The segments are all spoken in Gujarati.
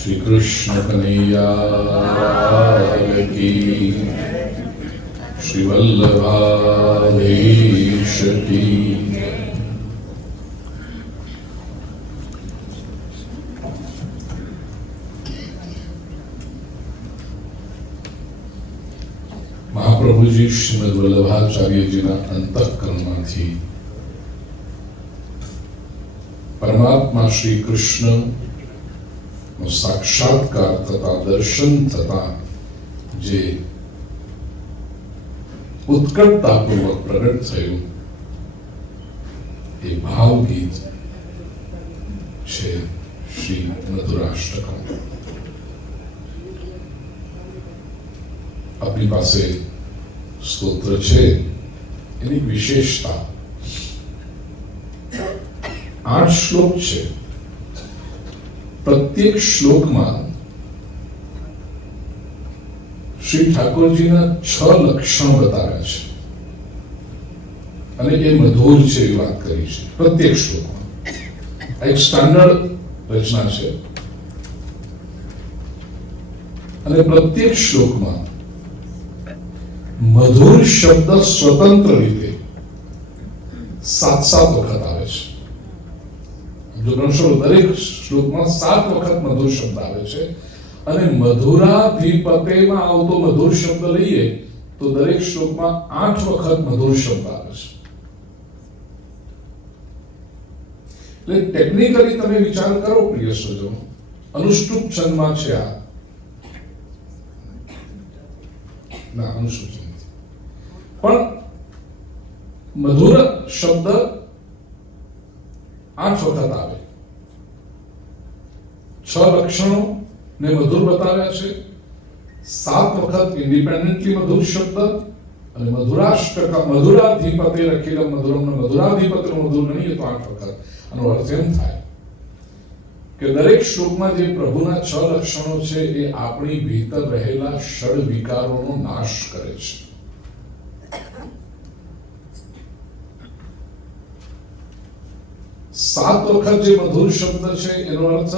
श्री कृष्ण कन्हैया की, श्री वल्लभाधीश की। महाप्रभुजी श्रीमद वल्लभाचार्य जी अंतःकरणमांथी परमात्मा श्री कृष्ण साक्षात्कार तथा दर्शन तथा जे उत्कटतापूर्वक प्रगट थयुं ए भावगीत छे श्री मधुराष्टकम। अपनी पासे स्तोत्र छे, एनी विशेषता 8 श्लोक छे। प्रत्येक श्लोक में श्री ठाकुरजी 6 लक्षण बताव्या छे अने ए मधुर छे एवी वात करी छे। प्रत्येक श्लोक में एक स्टैंडर्ड रचना छे अने प्रत्येक श्लोक में मधुर शब्द स्वतंत्र रीते 7 वखत आवे छे। जो दरेक श्लोक में 7 वखत मधुर शब्द आवे छे अने मधुराधिपते में आवतो मधुर शब्द लईए तो दरेक श्लोक में 8 वखत मधुर शब्द आवे छे। એટલે ટેકનિકલી તમે વિચાર કરો પ્રિય સજ્જનો, અનુષ્ટુપ છંદમાં છે આ ના અનુષ્ટુપ છંદ પણ મધુર શબ્દ 8 વખત આવે। 6 લક્ષણો ને મધુર બતાવ્યા છે, 7 વખત ઇન્ડિપેન્ડન્ટલી મધુર શબ્દ અને મધુરાષ્ટક મધુરાધિપતે લખેલા મધુરમ મધુરાધિપતે મધુર ગણીએ તો 8 વખત। આનો અર્થ એમ થાય કે દરેક શ્લોકમાં જે પ્રભુના 6 લક્ષણો છે એ આપણી ભીતર રહેલા ષડ વિકારોનો નાશ કરે છે। 7 વખત જે મધુર શબ્દ છે એનો અર્થ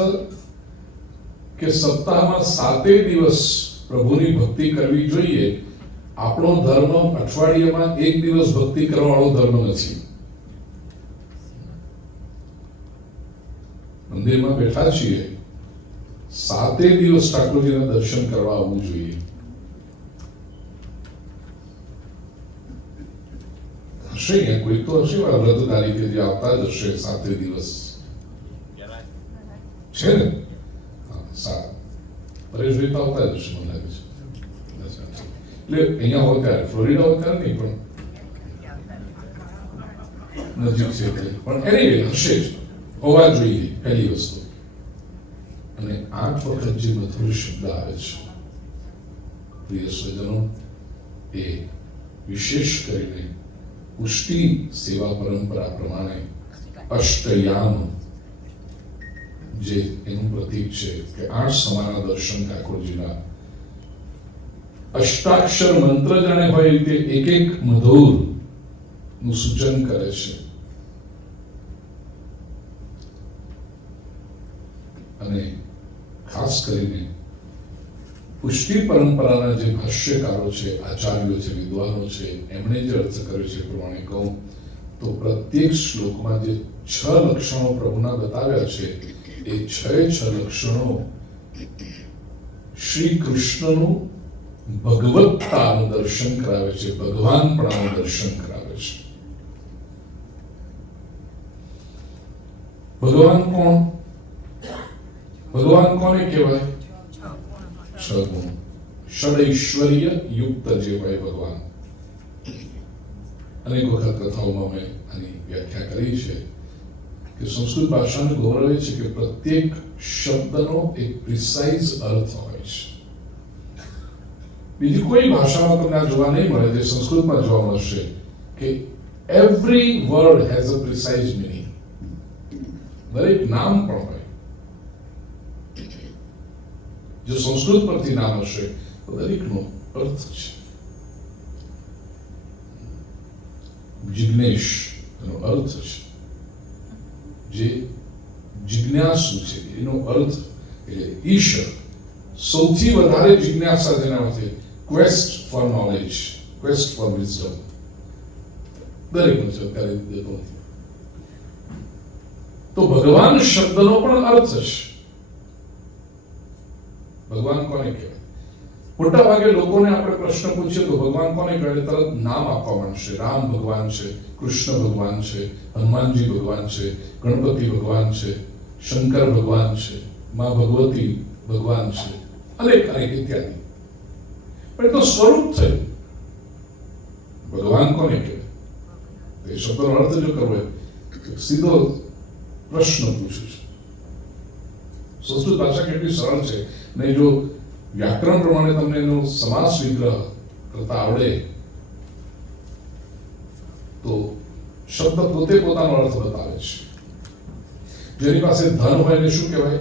કે સપ્તાહમાં 7 દિવસ પ્રભુની ભક્તિ કરવી જોઈએ। આપણો ધર્મ અઠવાડિયામાં 1 દિવસ ભક્તિ કરવાવાળો ધર્મ નથી। મંદિરમાં બેઠા છીએ, 7 દિવસ ઠાકોરજીના દર્શન કરવા આવવું જોઈએ। હશે કોઈ તો હશે વ્રતધારી કે જે આવતા જ હશે 7 દિવસ છે ને? સારું, પરેશભાઈ તો આવતા જ હશે મને લાગે છે। એટલે અહીંયા હોય ત્યારે, ફ્લોરિડા હોય ત્યારે નહીં પણ નજીક છે એટલે, પણ એની હશે જ, હોવા જોઈએ પહેલી વસ્તુ। અને 8 વખત જે મધુર શબ્દ આવે છે પ્રિય સ્વજનો એ વિશેષ કરીને પુષ્ટિ સેવા પરંપરા પ્રમાણે અષ્ટયામ જે એનું પ્રતીક છે કે 8 સમાના દર્શન ઠાકોરજીના, અષ્ટાક્ષર મંત્ર જાણે હોય રીતે એક એક મધુર નું સૂચન કરે છે। અને ખાસ કરીને પુષ્ટિ પરંપરાના જે ભાષ્યકારો છે, આચાર્યો છે, વિદ્વાનો છે, એમણે જે અર્થ કર્યો છે પ્રમાણે કહું તો પ્રત્યેક શ્લોકમાં જે 6 લક્ષણો પ્રભુના બતાવ્યા છે એ 6 લક્ષણો શ્રી કૃષ્ણનું ભગવત્તાનું દર્શન કરાવે છે, ભગવાનપણાનું દર્શન કરાવે છે। ભગવાન કોણ? ભગવાન કોને કહેવાય? 6 ગુણ, ષડૈશ્વર્ય યુક્ત જે હોય ભગવાન। અનેક વખત કથાઓમાં મેં આની વ્યાખ્યા કરી છે કે સંસ્કૃત ભાષાનું ગૌરવ એ છે કે પ્રત્યેક શબ્દનો એક પ્રિસાઇઝ અર્થ હોય છે। બીજી કોઈ ભાષામાં તમને આ જોવા નહીં મળે, જે સંસ્કૃતમાં જોવા મળશે કે every word has a precise meaning. દરેક નામ પણ હોય, જો સંસ્કૃત પરથી નામ હશે તો દરેકનો અર્થ છે। જિગ્નેશ એનો અર્થ છે, જે જિજ્ઞાસુ છે એનો અર્થ એટલે ઈશ્વર સૌથી વધારે જિજ્ઞાસા જેના છે, quest for knowledge, quest for wisdom, દરેકનો છે અત્યારે દેતો નથી. તો ભગવાન શબ્દનો પણ અર્થ છે. ભગવાન કોને કહેવાય? મોટા ભાગે લોકોને આપણે પ્રશ્ન પૂછીએ તો ભગવાન કોને કહેવાય, તરત નામ આપવા માંડશે. રામ ભગવાન છે, કૃષ્ણ ભગવાન છે, હનુમાનજી ભગવાન છે, ગણપતિ ભગવાન છે, શંકર ભગવાન છે, માં ભગવતી ભગવાન છે, અનેક અનેક ઇત્યાદિ. પણ એ તો સ્વરૂપ થયું. ભગવાન કોને કહેવાય? એ શબ્દનો અર્થ જો કરવો હોય સીધો પ્રશ્ન પૂછું છું. સંસ્કૃત ભાષા કેટલી સરળ છે ને જો વ્યાકરણ પ્રમાણે તમને એનો સમાસ વિગ્રહ કરતા આવડે તો શબ્દ પોતે પોતાનો અર્થ બતાવે છે. જેની પાસે ધન હોય એને શું કહેવાય?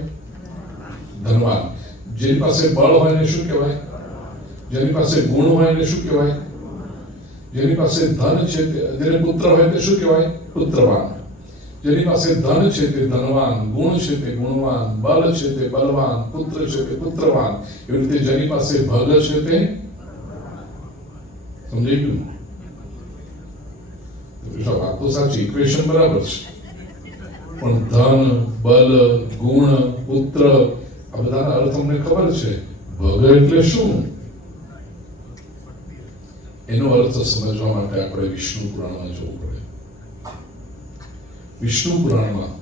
ધનવાન. જેની પાસે બળ હોય એને શું કહેવાય? જેની પાસે ગુણ હોય એને શું કહેવાય? જેની પાસે ધન છે જેને પુત્ર હોય તે શું કહેવાય? પુત્રવાન. જેની પાસે ધન છે તે ધનવાન, ગુણ છે તે ગુણવાન, બળ છે તે બલવાન, પુત્ર છે તે પુત્રવાન. એવી રીતે જેની પાસે ભગ છે તે સમજાઈ ગયું? વાત તો સાચી, ઇક્વેશન બરાબર છે, પણ ધન, બલ, ગુણ, પુત્ર આ બધાના અર્થ અમને ખબર છે. ભગ એટલે શું એનો અર્થ સમજવા માટે આપણે વિષ્ણુ પુરાણમાં જવું પડે. વિષ્ણુ પુરાણમાં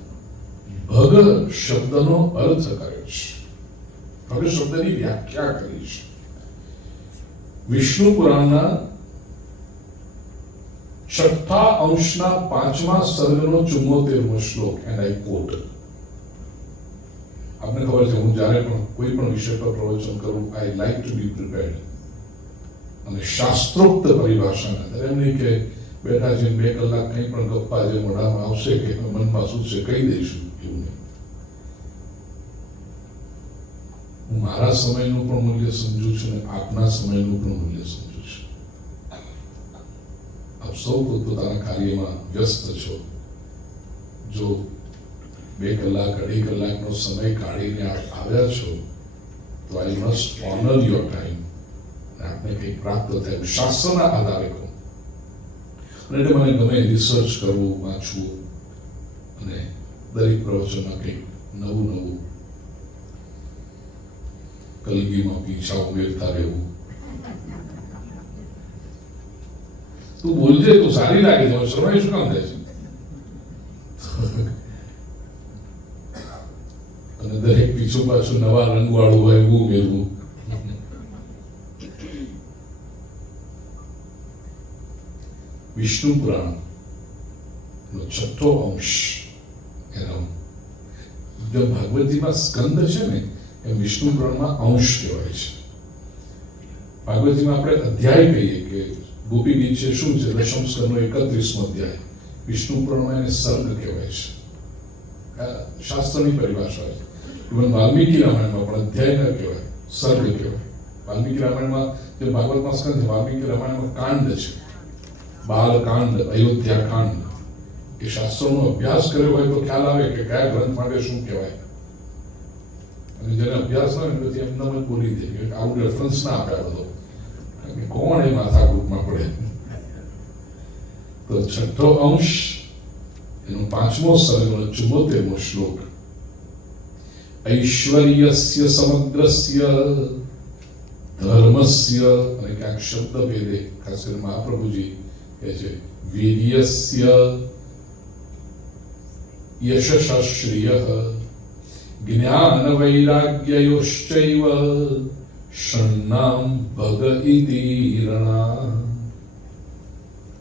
ભગ શબ્દનો અર્થ કર્યો છે, ભગ શબ્દની વ્યાખ્યા કરી છે. વિષ્ણુ પુરાણના 6થા અંશના 5મા સર્ગનો 74મો શ્લોક, એન્ડ આઈ કોટ. આપને ખબર છે હું જ્યારે પણ કોઈ પણ વિષય પર પ્રવચન કરું I like to be prepared. અને શાસ્ત્રોક્ત પરિભાષાના અંદર એમ નહીં કે બેઠા છે 2 કલાક કંઈ પણ ગપ્પા જે મોઢામાં આવશે કે મનમાં શું છે કહી દઈશું, એવું નહીં. હું મારા સમયનું પણ મૂલ્ય સમજુ છું અને આપના સમયનું પણ મૂલ્ય સમજુ છું. આપ સૌ પોતપોતાના કાર્યમાં વ્યસ્ત છો. જો 2 કલાક 2.5 કલાકનો સમય કાઢીને આપ આવ્યા છો તો I must honour your time. આપને કંઈક પ્રાપ્ત થયું શાસ્ત્રના આધારે કહું. અને એટલે મને ગમે રિસર્ચ કરવું, વાંચવું અને દરેક પ્રવચનમાં કંઈક નવું નવું કલગીમાં પીછા ઉમેરતા રહેવું. તું બોલજે, તું સારી લાગે છે, શરમાઈ શું કામ થાય છે? અને દરેક પીછું પાછું નવા રંગવાળું હોય એવું ઉમેરવું. વિષ્ણુ પુરાણ નો 6થો અંશ એનો જો ભાગવતીમાં સ્કંદ છે ને એ વિષ્ણુ પુરાણમાં અંશ કહેવાય છે. ભાગવતીમાં આપણે અધ્યાય કહીએ કે ગોપી ગીત છે શું છે? દશમ સ્કંદનો 31મો અધ્યાય. વિષ્ણુ પુરાણમાં એને સર્ગ કહેવાય છે. શાસ્ત્રની પરિભાષા છે. ઇવન વાલ્મીકી રામાયણમાં પણ અધ્યાય ન કહેવાય, સર્ગ કહેવાય. વાલ્મીકી રામાયણમાં જે ભાગવતમાં સ્કંદ છે, વાલ્મીકી રામાયણમાં કાંડ છે, બાલકાંડ, અયોધ્યા કાંડ. એ શાસ્ત્રોનો અભ્યાસ કર્યો હોય તો ખ્યાલ આવે કે કયા ગ્રંથ માટે શું કહેવાય. અને જેને અભ્યાસ હોય ને પછી એમને જ બોલી દે કે આવું રેફરન્સ ના આપ્યા બધો, કારણ કે કોણ એ માથા ગ્રુપમાં પડે. તો 6થો અંશ એનો 5મો સર્ગનો 74મો શ્લોક. ઐશ્વર્યસ્ય સમગ્રસ્ય ધર્મસ્ય, અને ક્યાંક શબ્દ ભેદે ખાસ કરીને મહાપ્રભુજી કહે છે વીર્યસ્ય યશશ્રિયઃ જ્ઞાન વૈરાગ્યયોશ્ચૈવ ષण्णां ભગ ઇતિ રણા.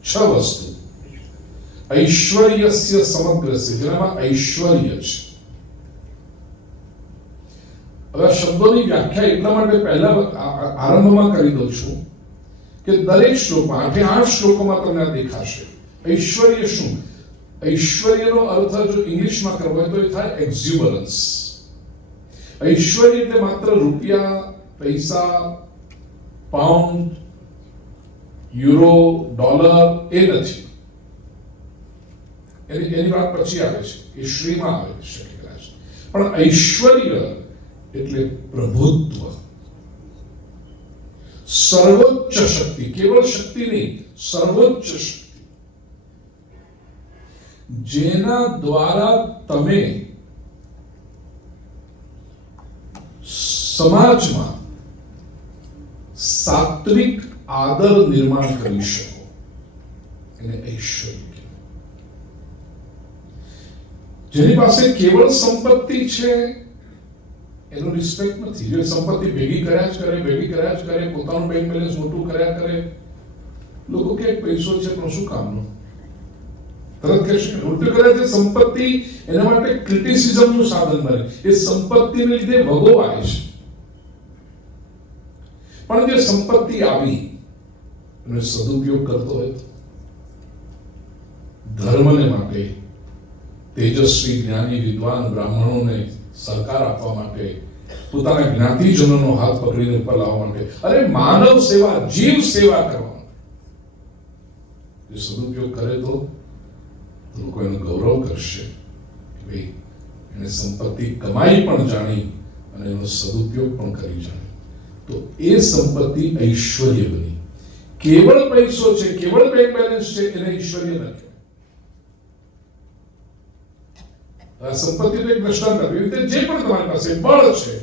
6 વસ્તુ. ઐશ્વર્યસ્ય સમગ્રસ્ય, જેનામાં ઐશ્વર્ય છે. હવે શબ્દોની વ્યાખ્યા એટલા માટે પહેલા આરંભમાં કરી દઉં છું કે દરેક શ્લોકમાં 8 શ્લોકોમાં તમને આ દેખાશે. ઐશ્વર્ય શું? ઐશ્વર્યનો અર્થ જો ઇંગ્લિશમાં કરવો હોય તો એ થાય એક્ઝ્યુબરન્સ. ઐશ્વર્ય એટલે માત્ર રૂપિયા, પૈસા, પાઉન્ડ, યુરો, ડોલર એ નથી. એની વાત પછી આવે છે, એ શ્રીમાં આવે છે કદાચ. પણ ઐશ્વર્ય એટલે પ્રભુત્વ, સર્વોચ્ચ શક્તિ, કેવળ શક્તિ નહીં, સર્વોચ્ચ શક્તિ, જેના દ્વારા તમે સમાજમાં સાત્વિક આદર નિર્માણ કરી શકો, એને ઐશ્વર્ય કહેવાય. જેની પાસે કેવળ સંપત્તિ છે એનો રિસ્પેક્ટ નથી. જે સંપત્તિ ભેગી કર્યા જ કરે, પોતાનું બેંક બેલેન્સ મોટું કર્યા કરે, લોકો કે પૈસો છે પણ શું કામનો, તરત કહેશે ઉલટું કરે છે. સંપત્તિ એના માટે ક્રિટિસિઝમનું સાધન બને, એ સંપત્તિને લીધે ભોગવાય છે. પણ જે સંપત્તિ આવી એનો સદુપયોગ કરતો હોય તો ધર્મને માટે, તેજસ્વી જ્ઞાની વિદ્વાન બ્રાહ્મણોને સહકાર આપવા માટે, પોતાના જ્ઞાતિજનોનો હાથ પકડીને ઉપર લાવવા માટે, અરે માનવ સેવા, જીવ સેવા કરવા માટે જે સદુપયોગ કરે તો લોકો એનું ગૌરવ કરશે કે ભાઈ એને સંપત્તિ કમાઈ પણ જાણી અને એનો સદુપયોગ પણ કરી જાણી. તો એ સંપત્તિ ઐશ્વર્ય બની. કેવળ પૈસો છે, કેવળ બેંક બેલેન્સ છે, એને ઐશ્વર્ય ન કહેવાય. સંપત્તિનો એક દ્રષ્ટાંત આપ્યું, જે પણ તમારી પાસે બળ છે,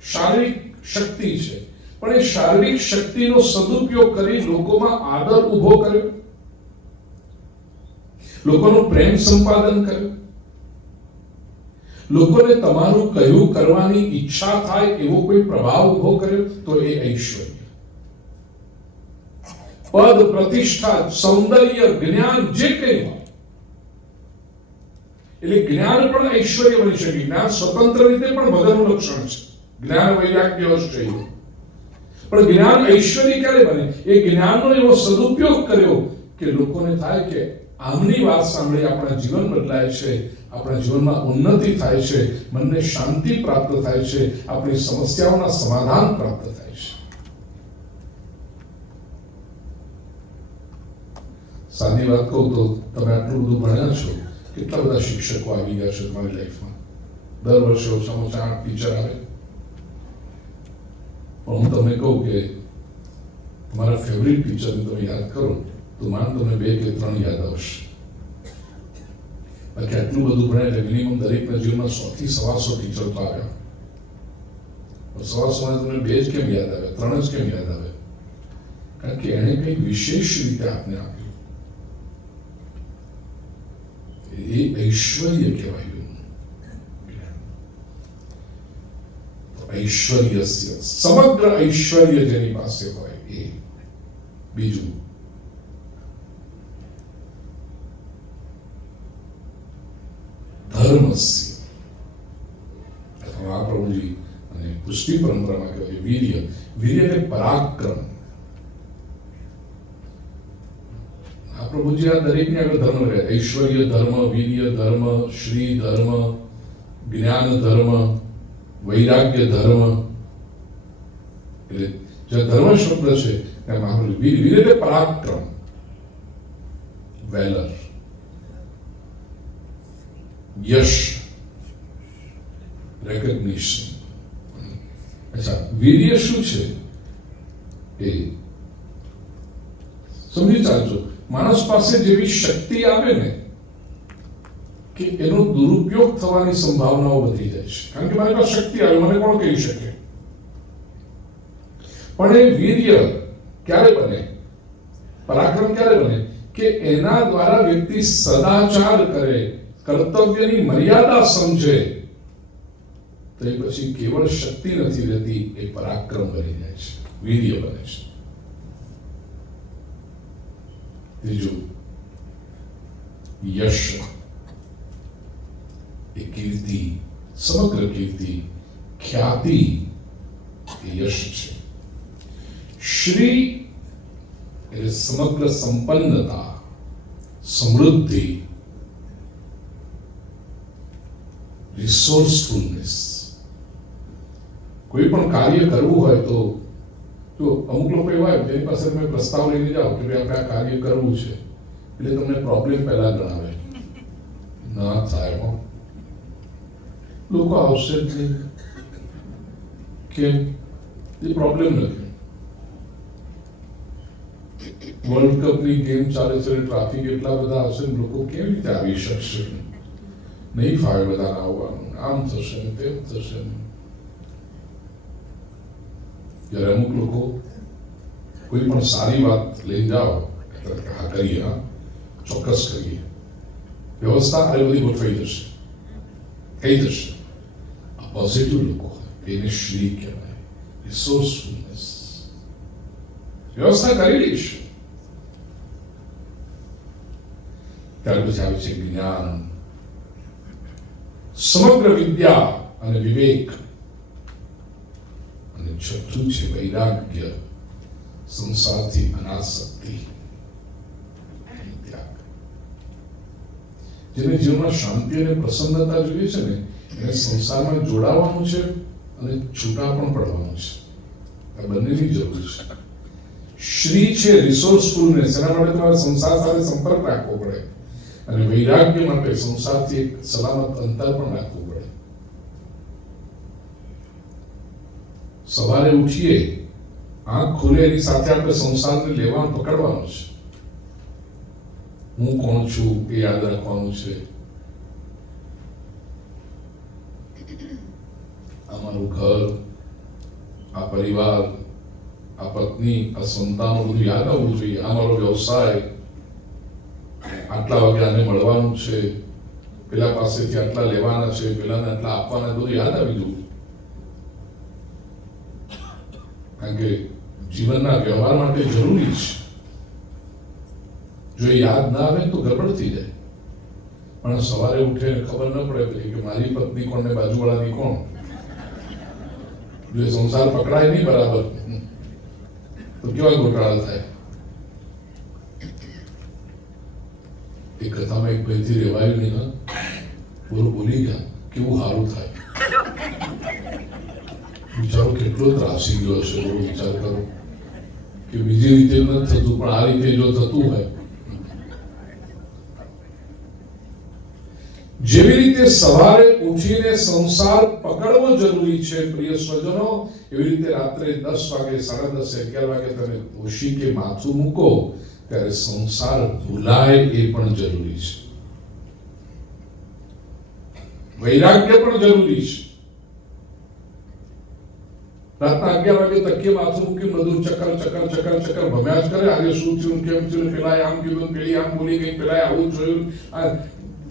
શારીરિક શક્તિ છે, પણ એ શારીરિક શક્તિનો સદુપયોગ કરી લોકોમાં આદર ઉભો કર્યો, લોકોનો પ્રેમ સંપાદન કર્યો, લોકોને તમારું કહ્યું કરવાની ઈચ્છા થાય એવો કોઈ પ્રભાવ ઉભો કર્યો, તો એ ઐશ્વર્ય. પદ, પ્રતિષ્ઠા, સૌંદર્ય, જ્ઞાન જે કંઈ હોય, એટલે જ્ઞાન પણ ઐશ્વર્ય બની શકે. જ્ઞાન સ્વતંત્ર રીતે પણ ભગવાનનું લક્ષણ છે. જ્ઞાન વૈરાગ્ય ઐશ્વર્ય. પણ જ્ઞાન ઐશ્વર્ય ક્યારે બને? એ જ્ઞાનનો એવો સદુપયોગ કર્યો કે લોકોને થાય કે આમની વાત સાંભળી આપણા જીવન બદલાય છે, આપણા જીવનમાં ઉન્નતિ થાય છે, મનને શાંતિ પ્રાપ્ત થાય છે, આપણી સમસ્યાઓના સમાધાન પ્રાપ્ત થાય છે. સાદી વાત કહું તો તમે આટલું બધું ભણ્યા છો, કેટલા બધા શિક્ષકો આવી ગયા છે તમારી લાઈફમાં. દર વર્ષે ઓછામાં ઓછા 8 ટીચર આવે. પણ હું તમને કહું કે તમારા ફેવરિટ ટીચરને તમે યાદ કરો તો માન તમને 2 કે 3 યાદ આવશે. બાકી આટલું બધું ભણે એટલે મિનિમમ દરેકના જીવનમાં 100 થી 125 ટીચર તો આવ્યા. 125 તમને 2 જ કેમ યાદ આવે, 3 જ કેમ યાદ આવે? કારણ કે એણે કંઈક વિશેષ રીતે આપને આપ્યું. એ ઐશ્વર્ય કહેવાય. ઐશ્વર્ય, સમગ્ર ઐશ્વર્ય જેની પાસે હોય એ. બીજું, ધર્મસ્ય, અથવા પ્રભુજી અને પુષ્ટિ પરંપરામાં કહેવાય વીર્ય. વીર્ય એટલે પરાક્રમ. આ પ્રભુજી આ દરેકની આગળ ધર્મ રહે. ઐશ્વર્ય ધર્મ, વીર્ય ધર્મ, શ્રી ધર્મ, જ્ઞાન ધર્મ, વૈરાગ્ય ધર્મ. એટલે જે ધર્મ શબ્દ છે ત્યાં મહારાજ વીર એટલે પરાક્રમ, વેલર, યશ, રેકગ્નિશન. અચ્છા, વીર્ય શું છે એ સમજી ચાલજો. માણસ પાસે જેવી શક્તિ આવે ને કે એનો દુરુપયોગ થવાની સંભાવનાઓ વધી જાય છે. કારણ કે મારી પાસે શક્તિ આવે, મને કોણ કહી શકે? પણ એ વીર્ય ક્યારે બને, પરાક્રમ ક્યારે બને કે એના દ્વારા વ્યક્તિ સદાચાર કરે, કર્તવ્યની મર્યાદા સમજે, તો એ પછી કેવળ શક્તિ નથી રહેતી, એ પરાક્રમ બની જાય છે, વીર્ય બને છે. ત્રીજું, યશ, એ કીર્તિ, સમગ્ર કીર્તિ, ખ્યાતિ એ યશ છે. શ્રી એટલે સમગ્ર સંપન્નતા, સમૃદ્ધિ, રિસોર્સફુલનેસ. કોઈ પણ કાર્ય કરવું હોય તો જો અમુક લોકો એવા હોય જેની પાસે તમે પ્રસ્તાવ લઈને જાઓ કે ભાઈ આપણે આ કાર્ય કરવું છે, એટલે તમને પ્રોબ્લેમ પહેલા ગણાવે. ના થાય. લોકો આવશે જ નહીં. કેમ? એ પ્રોબ્લેમ નથી. વર્લ્ડ કપની ગેમ ચાલે છે, ટ્રાફિક એટલા બધા આવશે ને લોકો કેવી રીતે આવી શકશે? નહીં ફાવે બધાને આવવાનું. આમ થશે ને તેમ થશે ને. જ્યારે અમુક લોકો કોઈ પણ સારી વાત લઈ જાઓ, હા કરીએ, હા ચોક્કસ કરીએ, વ્યવસ્થા આ બધી ગોઠવાઈ જશે, થઈ જશે. આ પોઝિટિવ લોકો હોય એને શ્રી કહેવાય, રિસોર્સફુલનેસ. વ્યવસ્થા કરી લઈશું. ત્યાર પછી આવે છે જ્ઞાન, સમગ્ર વિદ્યા અને વિવેક, અને છઠ્ઠું છે વૈરાગ્ય, સંસારથી અનાસક્તિ, ત્યાગ. જેને જીવનમાં શાંતિ અને પ્રસન્નતા જોઈએ છે ને એને સંસારમાં જોડાવાનું છે અને છૂટા પણ પડવાનું છે. આ બંનેની જરૂર છે. શ્રી છે રિસોર્સફુલનેસ, એના માટે તમારે સંસાર સાથે સંપર્ક રાખવો પડે, અને વૈરાગ્ય માટે સંસારથી એક સલામત અંતર પણ રાખવું પડે. સવારે ઉઠીએ, આંખ ખુલે એની સાથે આપણે સંસારને લેવાનું પકડવાનું છે. હું કોણ છું એ યાદ રાખવાનું છે. અમારું ઘર, આ પરિવાર, આ પત્ની, આ સંતાનો બધું યાદ આવવું જોઈએ. આ મારો વ્યવસાય, આટલા વાગે આને મળવાનું છે, પેલા પાસેથી આટલા લેવાના છે, પેલાને આટલા આપવાના, બધું યાદ આવી જવું. કારણ કે જીવનના વ્યવહાર માટે જરૂરી છે. જો એ યાદ ના આવે તો ગડબડ થઈ જાય. પણ સવારે ઉઠે ખબર ન પડે કે મારી પત્ની કોણ ને બાજુવાળાની કોણ, જો એ સંસાર પકડાય નહીં બરાબર તો કેવા ગોટાળા થાય. એ કથામાં એક ભાઈથી રેવાયું નહીં, હા બોલી ગયા, કેવું સારું થાય. વિચારો કેટલો ત્રાસી ગયો હશે. એવો વિચાર કરો કે બીજી રીતે નથી થતું, પણ આ રીતે જો થતું હોય. જેવી રીતે સવારે ઉઠીને સંસાર પકડવો જરૂરી છે પ્રિય સ્વજનો, એવી રીતે રાત્રે 10 વાગે, 10:30, 11 વાગે તમે ઓશી કે માથું મૂકો ત્યારે સંસાર ભૂલાય એ પણ જરૂરી છે. વૈરાગ્ય પણ જરૂરી છે. રાતના 11 વાગે તકીએ માથું મૂકી બધું ચક્કર ભમ્યા જ કરે. આજે શું થયું, કેમ થયું, પેલા આમ કીધું, પેલી આમ બોલી ગઈ, પેલા આવું જોયું, આ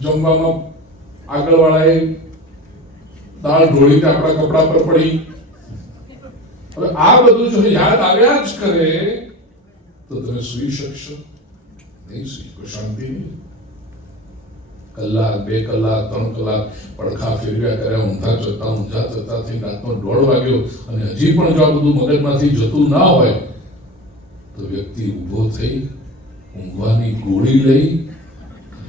જમવામાં આગળ વાળાએ દાળ ઢોળીને આપણા કપડા પર પડી. હવે આ બધું જો યાદ આવ્યા જ કરે તો તમે સુઈ શકશો નહીં? સુઈ શકો, શાંતિ નહીં. કલાક, 2 કલાક, 3 કલાક પડખા ફેરવ્યા કર્યા, ઊંધા જતા થઈ રાતનો 1:30 વાગ્યો અને હજી પણ જો આ બધું મગજમાંથી જતું ના હોય તો વ્યક્તિ ઊભો થઈ ઊંઘવાની ગોળી લઈ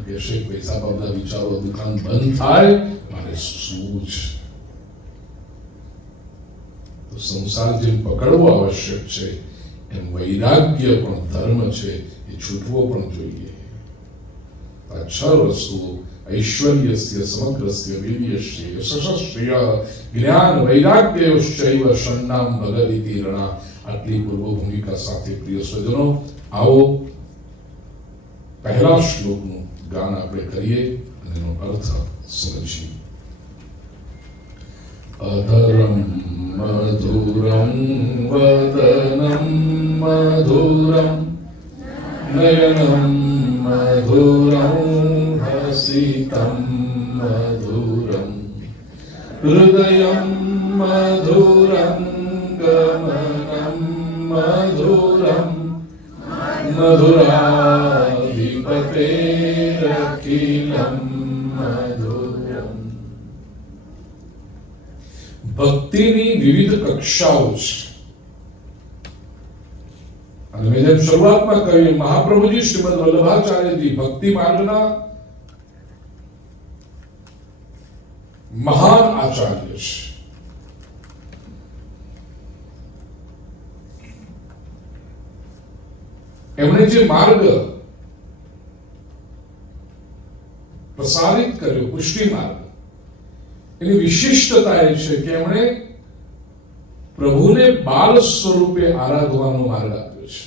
બેસે. પૈસા બાબતના વિચારો, દુકાન બંધ થાય, મારે શું છે. તો સંસાર જેમ પકડવો આવશ્યક છે એમ વૈરાગ્ય પણ ધર્મ છે, એ છૂટવો પણ જોઈએ. આ 6 વસ્તુઓ ઐશ્વર્યસ્ય, સમગ્રસ્ય, વીર્યસ્ય, યશસ્ય, જ્ઞાન, વૈરાગ્યશ્ચૈવ ષण्णां ભગવતી રણા. આટલી પૂર્વ ભૂમિકા સાથે પ્રિય સ્વજનો આવો પહેલા શ્લોકનું ગાન આપણે કરીએ અને એનો અર્થ સમજીએ. અધરમ મધુરમ વદનમ મધુરમ નયનમ મધુરમ હસિતમ મધુરમ હૃદયમ મધુરમ ગમનમ મધુરમ મધુરાધિપતેરખિલમ મધુરમ. ભક્તિની વિવિધ કક્ષાઓ છે. અને મેં જેમ શરૂઆતમાં કહ્યું, મહાપ્રભુજી શ્રીમદ વલ્લભાચાર્યજી ભક્તિ માર્ગના મહાન આચાર્ય છે. એમણે જે માર્ગ પ્રસારિત કર્યો, પુષ્ટિ માર્ગ, એની વિશિષ્ટતા એ છે કે એમણે પ્રભુને બાળ સ્વરૂપે આરાધવાનો માર્ગ આપ્યો છે.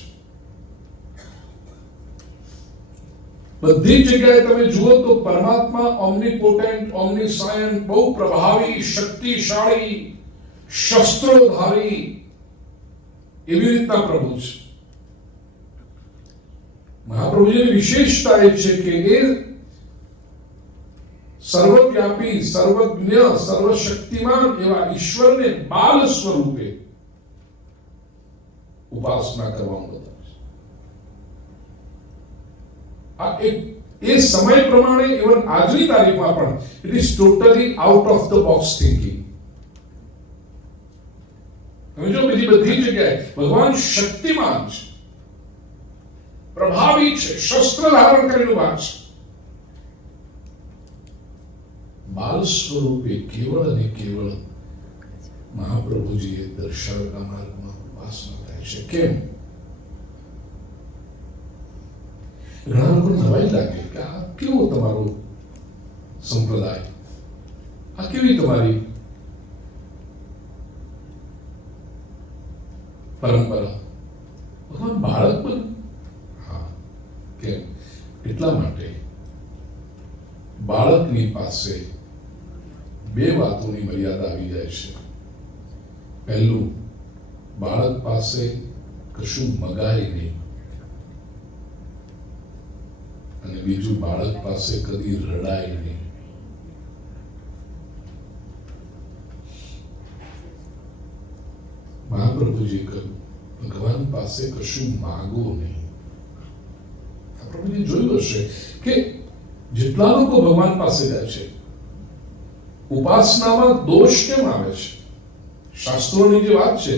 બધી જગ્યાએ તમે જુઓ તો પરમાત્મા ઓમ્નિપોટેન્ટ, ઓમ્નિસાયન્ટ, બહુ પ્રભાવી, શક્તિશાળી, શસ્ત્રોધારી એવી રીતના પ્રભુ છે. મહાપ્રભુજીની વિશેષતા એ છે કે એ સર્વવ્યાપી, સર્વજ્ઞ, સર્વશક્તિમાન એવા ઈશ્વરને બાલ સ્વરૂપે ઉપાસના કરવાનું બતાવે છે. આ એ સમય પ્રમાણે ઇવન આજની તારીખમાં પણ it is totally out of the box thinking. તમે જો બીજી બધી જગ્યાએ ભગવાન શક્તિમાન છે, પ્રભાવી છે, શસ્ત્ર ધારણ કરેલું વાત છે. બાલ સ્વરૂપે કેવળ અને કેવળ મહાપ્રભુજીએ દર્શાવેલા માર્ગમાં ઉપાસના થાય છે. કેમ? ઘણા લોકો નવાઈ લાગે કે આ કેવો તમારો સંપ્રદાય, આ કેવી તમારી પરંપરા, ભગવાન બાળક પણ. હા, કેમ? એટલા માટે બાળકની પાસે બે વાતોની મર્યાદા આવી જાય છે. પહેલું, બાળક પાસે કશું મગાય નહીં, અને બીજું, બાળક પાસે કદી રડાય નહીં. મહાપ્રભુજી કહ્યું, ભગવાન પાસે કશું માગો નહીં. પ્રભુજી જોયું હશે કે જેટલા લોકો ભગવાન પાસે જાય છે, ઉપાસનામાં દોષ કેમ આવે છે? શાસ્ત્રોની જે વાત છે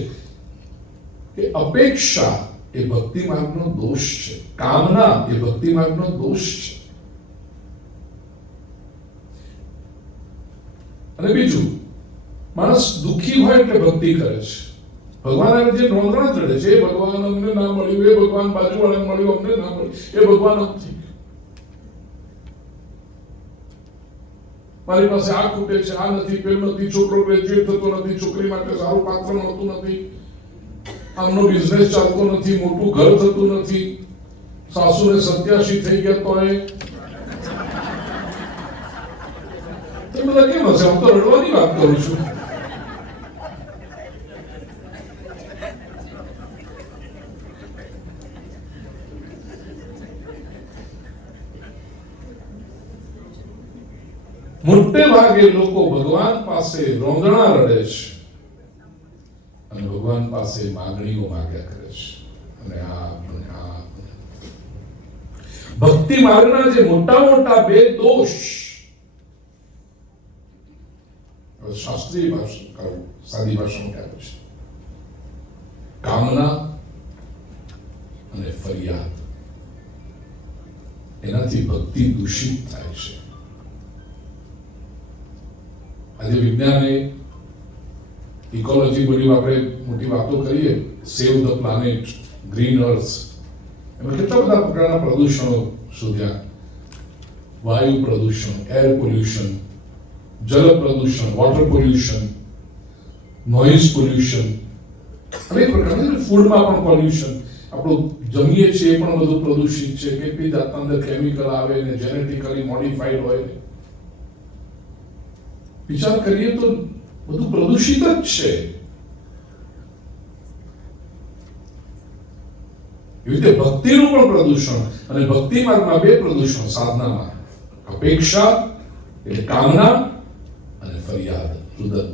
કે અપેક્ષા એ ભક્તિ માર્ગનો દોષ છે, કામના એ ભક્તિ માર્ગનો દોષ છે. અને બીજું, માણસ દુઃખી હોય એટલે ભક્તિ કરે છે. ભગવાન જે રોંદણા ચડે છે, એ ભગવાન અમને ના મળ્યું, એ ભગવાન બાજુવાળાને મળ્યું, અમને ના મળ્યું, એ ભગવાન નથી. મારી પાસે આ ખૂટે છે, આ નથી, પેલું નથી, છોકરો ગ્રેજ્યુએટ થતો નથી, છોકરી માટે સારું પાત્ર મળતું નથી, આમનો બિઝનેસ ચાલતો નથી, મોટું ઘર થતું નથી, સાસુને 87 થઈ ગયા તો એ બધા કેમ હશે? હું તો રડવાની વાત કરું છું. મોટે ભાગે લોકો ભગવાન પાસે રોંદણા રડે છે અને ભગવાન પાસે માંગણીઓ માંગ્યા કરે છે. અને ભક્તિ માર્ગના જે મોટા મોટા બે દોષ, શાસ્ત્રીય ભાષા, સાદી ભાષામાં કહે છે, કામના અને ફરિયાદ, એનાથી ભક્તિ દૂષિત થાય છે. આજે વિજ્ઞાને ઇકોલોજી બધી આપણે મોટી વાતો કરીએ, સેવ ધ પ્લાનેટ, ગ્રીન અર્થ, એમાં કેટલા બધા પ્રકારના પ્રદૂષણો શોધ્યા. વાયુ પ્રદૂષણ, એર પોલ્યુશન, જલ પ્રદૂષણ, વોટર પોલ્યુશન, નોઇઝ પોલ્યુશન, અનેક પ્રકારના. ફૂડમાં પણ પોલ્યુશન, આપણું જમીએ છીએ એ પણ બધું પ્રદૂષિત છે. કેટલી જાતના અંદર કેમિકલ આવે ને જેનેટિકલી મોડિફાઈડ હોય ને. વિચાર કરીએ તો બધું પ્રદૂષિત જ છે. એવી રીતે ભક્તિનું પણ પ્રદૂષણ, અને ભક્તિ માર્ગમાં બે પ્રદૂષણ સાધનામાં, અપેક્ષા એટલે કામના અને ફરિયાદ, રુદન.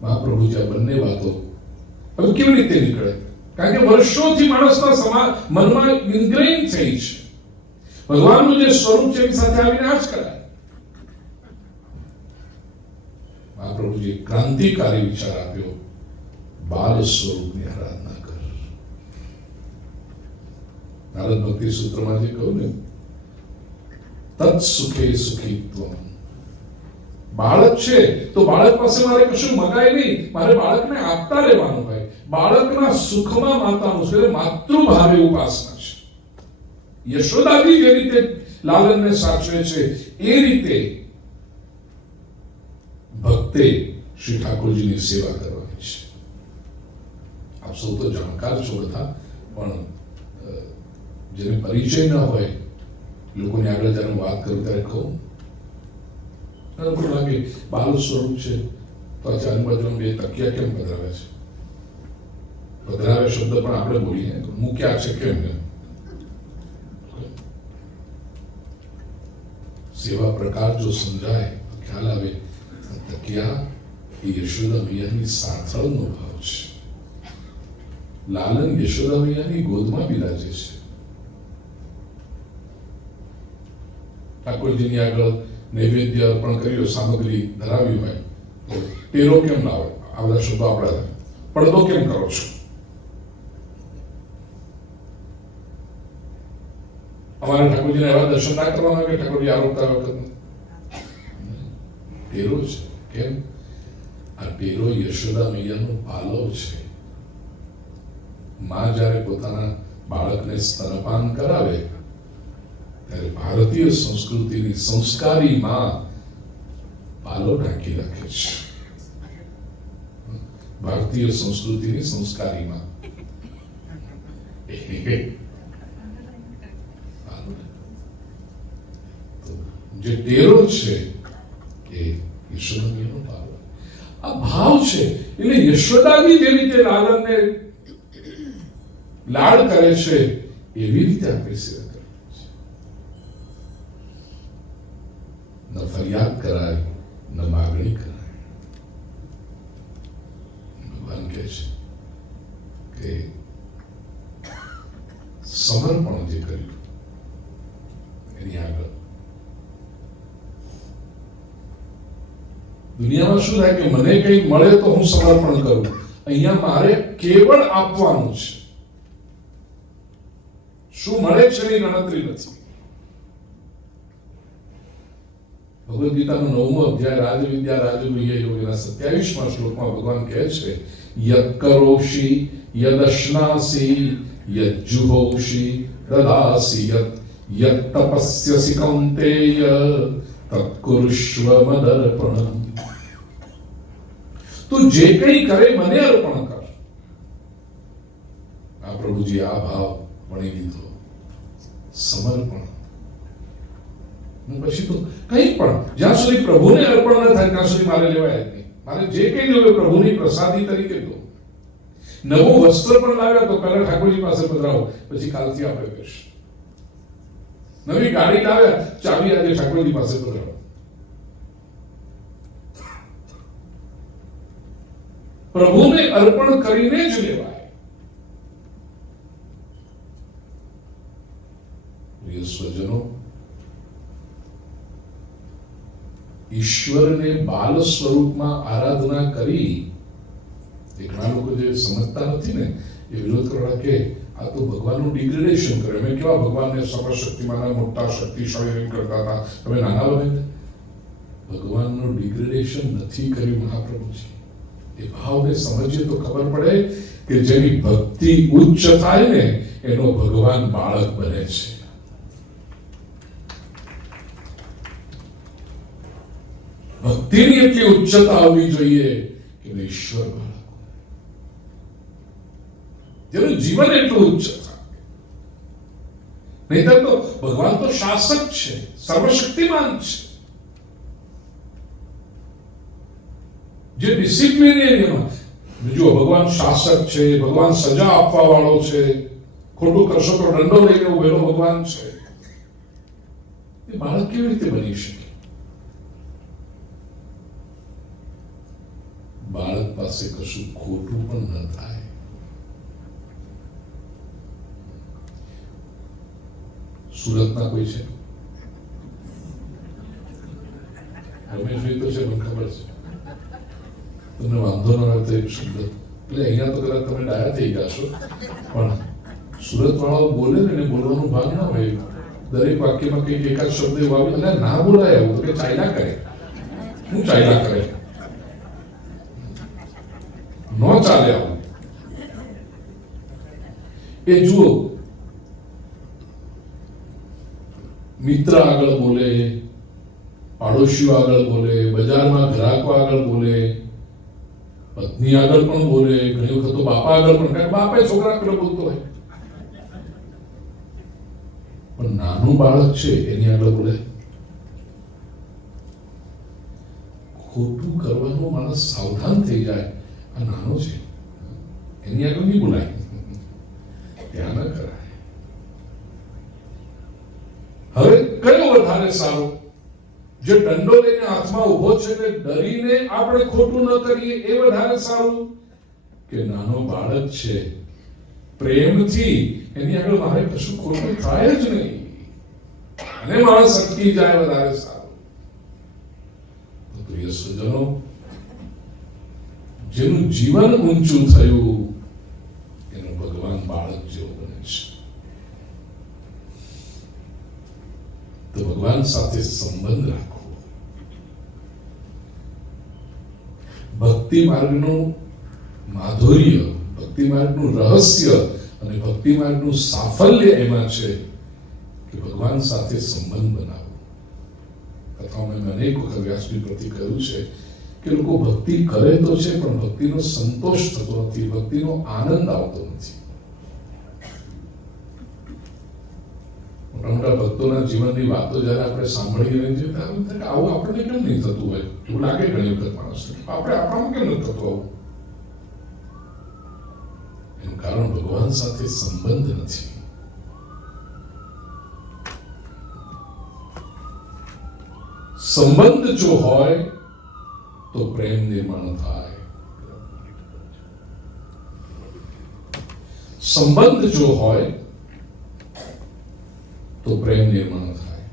મહાપ્રભુજી આ બંને વાતો હવે કેવી રીતે નીકળે? કારણ કે વર્ષોથી માણસના મનમાં ઇન્ગ્રેઇન થઈ છે. ભગવાનનું જે સ્વરૂપ છે એની સાથે આવીને આ જ કરાય. મહાપ્રભુજીએ ક્રાંતિકારી વિચાર આપ્યો, બાલ સ્વરૂપની આરાધના કર. નારદ ભક્તિ સૂત્રમાં જે કહ્યું ને, તત્ સુખે સુખીત્વમ. બાળક છે તો બાળક પાસે મારે કશું મગાય નહીં, મારે બાળકને આપતા રહેવાનું હોય. બાળકના સુખમાં માતાનું છે, માતૃભાવે ઉપાસના છે. યશોદાજી જે રીતે લાલનને સાચવે છે, એ રીતે ભક્તે શ્રી ઠાકોરજીની સેવા કરવાની છે. આપ સૌ તો જાણકાર છો બધા, પણ જેને પરિચય ન હોય, લોકોને આગળ જ્યારે હું વાત કરું ત્યારે કહું, લાગે બાલ સ્વરૂપ છે તો આ આજુબાજુ બે તકિયા કેમ પધરાવે છે? પધરાવે શબ્દ પણ આપણે બોલીએ, મૂક્યા છે કેમ? સેવા પ્રકાર જો સમજાય તો ખ્યાલ આવે તકિયા એ યશોદા મૈયાની સાથળનો ભાવ છે. લાલન યશોદા મૈયાની ગોદમાં બિરાજે છે. ઠાકોરજીની આગળ નૈવેદ્ય અર્પણ કર્યો, સામગ્રી ધરાવી હોય તો ટેરો કેમ લાવે? આ બધા શબ્દો આપણા પડદો કેમ કરો છો? અમારે ઠાકોરજીને એવા દર્શન ના કરવાના કે ઠાકોરજી આરોગતા વખત ટેરો છે. કેમ? આ ટેરો યશોદા મૈયાનો પાલવ છે. માં જ્યારે પોતાના બાળકને સ્તનપાન કરાવે ત્યારે ભારતીય સંસ્કૃતિની સંસ્કારી માં પાલવ ઢાંકી રાખે છે. ભારતીય સંસ્કૃતિની સંસ્કારી માં જે ટેરો છે એ યશોદાનો પાલવ. આ ભાવ છે. એટલે યશોદાની જે રીતે લાલનને લાડ કરે છે એવી રીતે આપણે સેવા કરવી છે. ન ફરિયાદ કરાય, ન માગણી કરાય. ભગવાન કહે છે કે સમર્પણ જે કર્યું એની આગળ દુનિયામાં શું થાય કે મને કંઈક મળે તો હું સમર્પણ કરું. અહીંયા મારે કેવળ આપવાનું છે. શું મળે છે એની ગણતરી નથી. ભગવદ ગીતાનો 9મો અધ્યાય રાજવિદ્યા રાજગુહ્ય યોગના 27મા શ્લોકમાં ભગવાન કહે છે યત કરોષિ યદશ્નાસી યજ્જુહોષિ દદાસી યત તપસ્યસિ કૌંતેય તત્કુરુષ્વ મદર્પણમ. તું જે કંઈ કરે મને અર્પણ કર. આ પ્રભુજી આ ભાવ વણી લીધો, સમર્પણ. પછી તો કંઈ પણ જ્યાં સુધી પ્રભુને અર્પણ ન થાય ત્યાં સુધી મારે લેવાય જ નહીં. મારે જે કંઈ લેવું પ્રભુની પ્રસાદી તરીકે દો. નવું વસ્ત્ર પણ લાવ્યા તો પહેલા ઠાકોરજી પાસે પધરાવો, પછી કાલથી આપણે કહીશું. નવી ગાડી લાવ્યા, ચાવી આજે ઠાકોરજી પાસે પધરાવો. પ્રભુને અર્પણ કરીને જ લેવાય. પ્રિય સ્વજનો, ઈશ્વરને બાલ સ્વરૂપમાં આરાધના કરી ઘણા લોકો જે સમજતા નથી ને એ વિરોધ કરવા કે આ તો ભગવાનનું ડિગ્રેડેશન કરે. મેં કેવા ભગવાનને સર્વશક્તિમાનના મોટા શક્તિશાળી કરતા હતા, તમે નાના બને. ભગવાનનું ડિગ્રેડેશન નથી કર્યું મહાપ્રભુજી. એ ભાવને સમજીએ તો ખબર પડે કે જેની ભક્તિ ઉચ્ચ થાય ને એનો ભગવાન બાળક બને છે. ભક્તિની એટલી ઉચ્ચતા આવવી જોઈએ કે ઈશ્વર બાળક, જેનું જીવન એટલું ઉચ્ચ થાય. નહીતર તો ભગવાન તો શાસક છે, સર્વશક્તિમાન છે. જે ડિસિપ્લિનેરિયન, જો ભગવાન શાસક છે, ભગવાન સજા આપવા વાળો છે, ખોટું કરશો તો દંડો લઈને ઉભેલો ભગવાન છે, એ બાળક કેવી રીતે બની શકે? બાળક પાસે કશું ખોટું પણ ન થાય. સુરતના કોઈ છે? રમેશભાઈ તો છે, મને ખબર છે. તમને વાંધો ન આવે તો એક શબ્દ, એટલે અહીંયા તો કદાચ તમે ડાયા થઈ ગયા છો, પણ સુરત વાળાઓ બોલે ને એને બોલવાનું ભાગ ના હોય. દરેક વાક્યમાં કંઈક એકાદ શબ્દ એવો આવે, એટલે ના બોલાય આવું તો કે ચાલ્યા કરે. શું ચાલ્યા કરે? ન ચાલે આવું. એ જુઓ, મિત્ર આગળ બોલે, પાડોશીઓ આગળ બોલે, બજારમાં ગ્રાહકો આગળ બોલે, પત્ની આગળ પણ બોલે, ઘણી વખત તો બાપા આગળ પણ, કારણ કે બાપે છોકરા પેલો બોલતો હોય. પણ નાનું બાળક છે એની આગળ બોલે. ખોટું કરવાનું માણસ સાવધાન થઈ જાય, આ નાનો છે એની આગળ નહીં બોલાય, ત્યાં ન કરાય. હવે કયો વધારે સારો? જે દંડો લઈને હાથમાં ઉભો છે ને ડરીને આપણે ખોટું ન કરીએ એ વધારે સારું, કે નાનો બાળક છે પ્રેમથી એની આગળ મારે કશું ખોટું થાય જ નહીં અને માણસ અટકી જાય વધારે સારું? તો પ્રિય સ્વજનો, જેનું જીવન ઊંચું થયું એનું ભગવાન બાળક જેવો બને છે. તો ભગવાન સાથે સંબંધ રાખો. ભક્તિ માર્ગનું માધુર્ય, ભક્તિ માર્ગનું રહસ્ય અને ભક્તિ માર્ગનું સાફલ્ય એમાં છે કે ભગવાન સાથે સંબંધ બનાવો. કથાઓમાં મેં અનેક વખત વ્યાસપીઠ પરથી કહ્યું છે કે લોકો ભક્તિ કરે તો છે પણ ભક્તિનો સંતોષ થતો નથી, ભક્તિનો આનંદ આવતો નથી. મોટા મોટા ભક્તોના જીવનની વાતો જયારે આપણે સાંભળી રહીએ છીએ ત્યારે આવું આપણને કેમ નહીં થતું હોય એવું લાગે ઘણી વખત માણસને. આપણામાં કેમ નથી થતું આવું? એનું કારણ ભગવાન સાથે સંબંધ નથી. સંબંધ જો હોય તો પ્રેમ નિર્માણ થાય. સંબંધ જો હોય તો પ્રેમ નિર્માણ થાય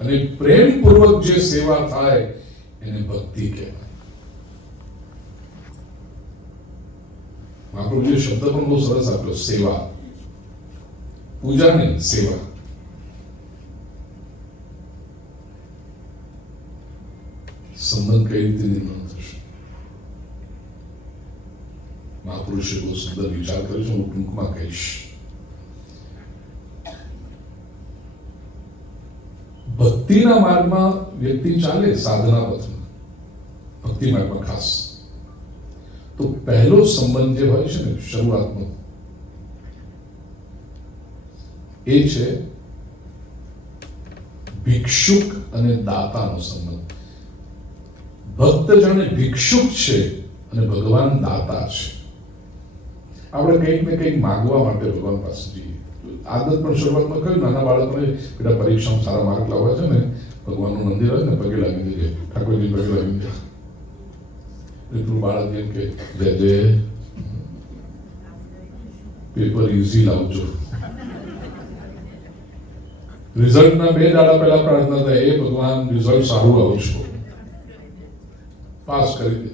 અને પ્રેમપૂર્વક જે સેવા થાય એને ભક્તિ કહેવાય. મહાપ્રભુજીએ શબ્દ પણ બહુ સરસ આપ્યો, સેવા. પૂજા નહીં, સેવા. સંબંધ કઈ રીતે નિર્માણ થશે? મહાપુરુષે બહુ સુંદર વિચાર કર્યો છે, હું ટૂંકમાં કહીશ. ભક્તિના માર્ગમાં વ્યક્તિ ચાલે, સાધના પથમાં, ભક્તિ માર્ગમાં ખાસ, તો પહેલો સંબંધ જે હોય છે ને શરૂઆતમાં, એ છે ભિક્ષુક અને દાતાનો સંબંધ. ભક્ત જાણે ભિક્ષુક છે અને ભગવાન દાતા છે. આપણે કંઈક ને કંઈક માગવા માટે ભગવાન પાસે જઈએ. આદત પણ શરૂઆતમાં કહ્યું, નાના બાળકોને બેટા પરીક્ષામાં સારા માર્ક લાવવા છે ને, ભગવાનનું મંદિર હોય ને પગે લાગી દેજે, ઠાકોરજી પગે લાગી દે. એટલું બાળક એમ કે જય જય પેપર ઇઝી લાવજો. રિઝલ્ટના 2 દાડા પહેલા પ્રાર્થના થાય, એ ભગવાન રિઝલ્ટ સારું આવજો, પાસ કરી દે.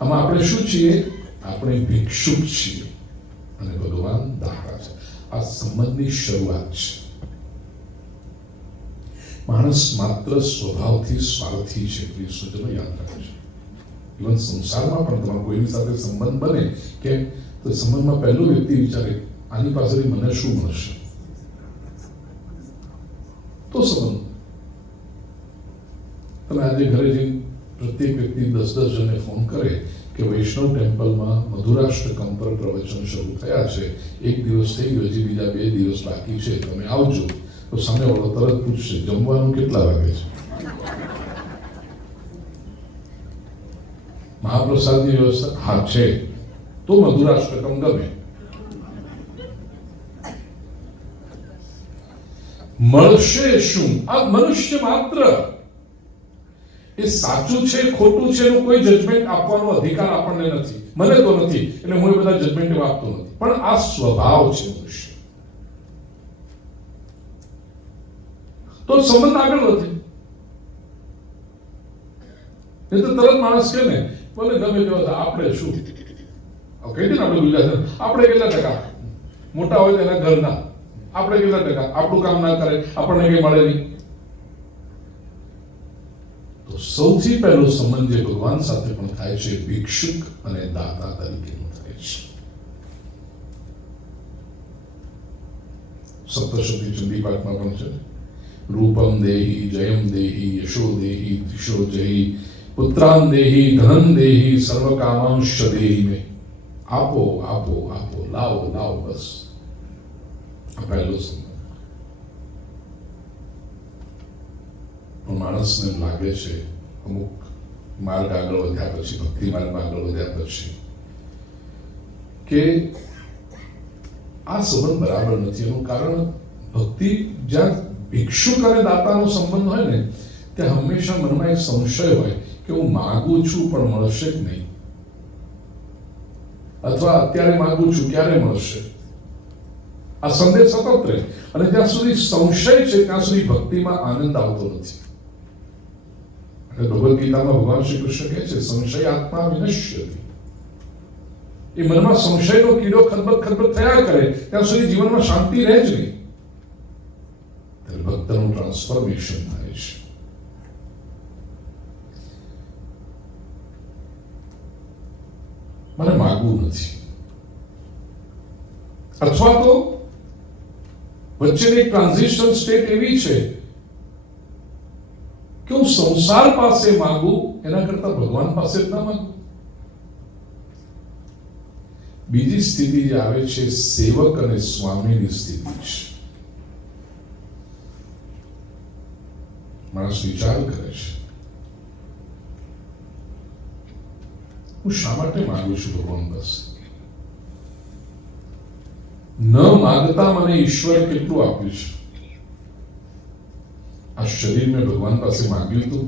આમાં આપણે શું છીએ? આપણે ભિક્ષુક છીએ અને ભગવાન દાતા છે. આ સંબંધની શરૂઆત છે. માણસ માત્ર સ્વભાવથી સ્વાર્થી છે. પ્રિય સજ્જનો યાદ રાખજો. ઇવન સંસારમાં પણ તમારો કોઈની સાથે સંબંધ બને કે તો સંબંધમાં પહેલું વ્યક્તિ વિચારે આની પાસેથી મને શું મળશે, તો સંબંધ. તમે આજે ઘરે જઈને પ્રત્યેક વ્યક્તિ 10-10 જણને ફોન કરે કે વૈષ્ણવ ટેમ્પલમાં મધુરાષ્ટકમ પર પ્રવચન શરૂ થયા છે, 1 દિવસ થઈ ગયો, હજી બીજા 2 દિવસ બાકી છે, તમે આવજો. તો સામેવાળો તરત પૂછશે જમવાનું કેટલા વાગે છે, મહાપ્રસાદની વ્યવસ્થા? હા છે. તો મધુરાષ્ટકમ ગમે. મળશે શું? આ મનુષ્ય માત્ર, એ સાચું છે ખોટું છે એનું કોઈ જજમેન્ટ આપવાનો અધિકાર આપણને નથી, મને તો નથી, એટલે હું એ બધા જજમેન્ટ આપતો નથી. પણ આ સ્વભાવ છે મનુષ્ય. તો સંબંધ આગળ વધે. એ તો તરત માણસ કે ને બોલે ગમે તેવા આપણે શું કહી દે ને, આપણે ગુજરાત આપણે કેટલા ટકા મોટા હોય તેના ઘરના, આપણે કેટલા ટકા આપણું કામ ના કરે, આપણને કઈ મળે નહીં. તો સૌથી પહેલો સંબંધ જે ભગવાન સાથે પણ થાય છે, ભિક્ષુક અને દાતા તરીકેનો થાય છે. સપ્તશતી ચંડી પાઠમાં પણ છે, રૂપમ દેહી જયમ દેહી યશો દેહી દિશો જયી પુત્રાન દેહી ધનમ દેહી સર્વ કામાંશ દેહી મેં. આપો આપો આપો, લાવો લાવો, બસ આ પહેલો સંબંધ. પણ માણસને લાગે છે અમુક માર્ગ આગળ વધ્યા પછી, ભક્તિ માર્ગમાં આગળ વધ્યા પછી, કે આ સંબંધ બરાબર નથી. એનું કારણ ભક્તિ જ્યાં ભિક્ષુક અને દાતાનો સંબંધ હોય ને, ત્યાં હંમેશા મનમાં એક સંશય હોય કે હું માગું છું પણ મળશે જ નહીં, અથવા અત્યારે માગું છું ક્યારે મળશે. આ સંદેશ સતત રહે, અને જ્યાં સુધી સંશય છે ત્યાં સુધી ભક્તિમાં આનંદ આવતો નથી. ભગવદ્ ગીતામાં ભગવાન શ્રી કૃષ્ણ કહે છે, સંશય આત્મા વિનશ્યતિ. એ મનમાં સંશયનો કીડો ખદબદ ખદબદ થયા કરે ત્યાં સુધી જીવનમાં શાંતિ રહે જ નહીં. ત્યારે ભક્તનું ટ્રાન્સફોર્મેશન થાય છે. મને માગવું નથી, અથવા તો વચ્ચેની ટ્રાન્ઝિશન સ્ટેટ એવી છે કે હું સંસાર પાસે માંગુ એના કરતા ભગવાન પાસે જ ના માંગુ. બીજી સ્થિતિ જે આવે છે સેવક અને સ્વામીની સ્થિતિ છે. માણસ વિચાર કરે છે, હું શા માટે માંગુ છું ભગવાન પાસે? ન માંગતા મને ઈશ્વર કેટલું આપ્યું છે. આ શરીર મેં ભગવાન પાસે માંગ્યું હતું,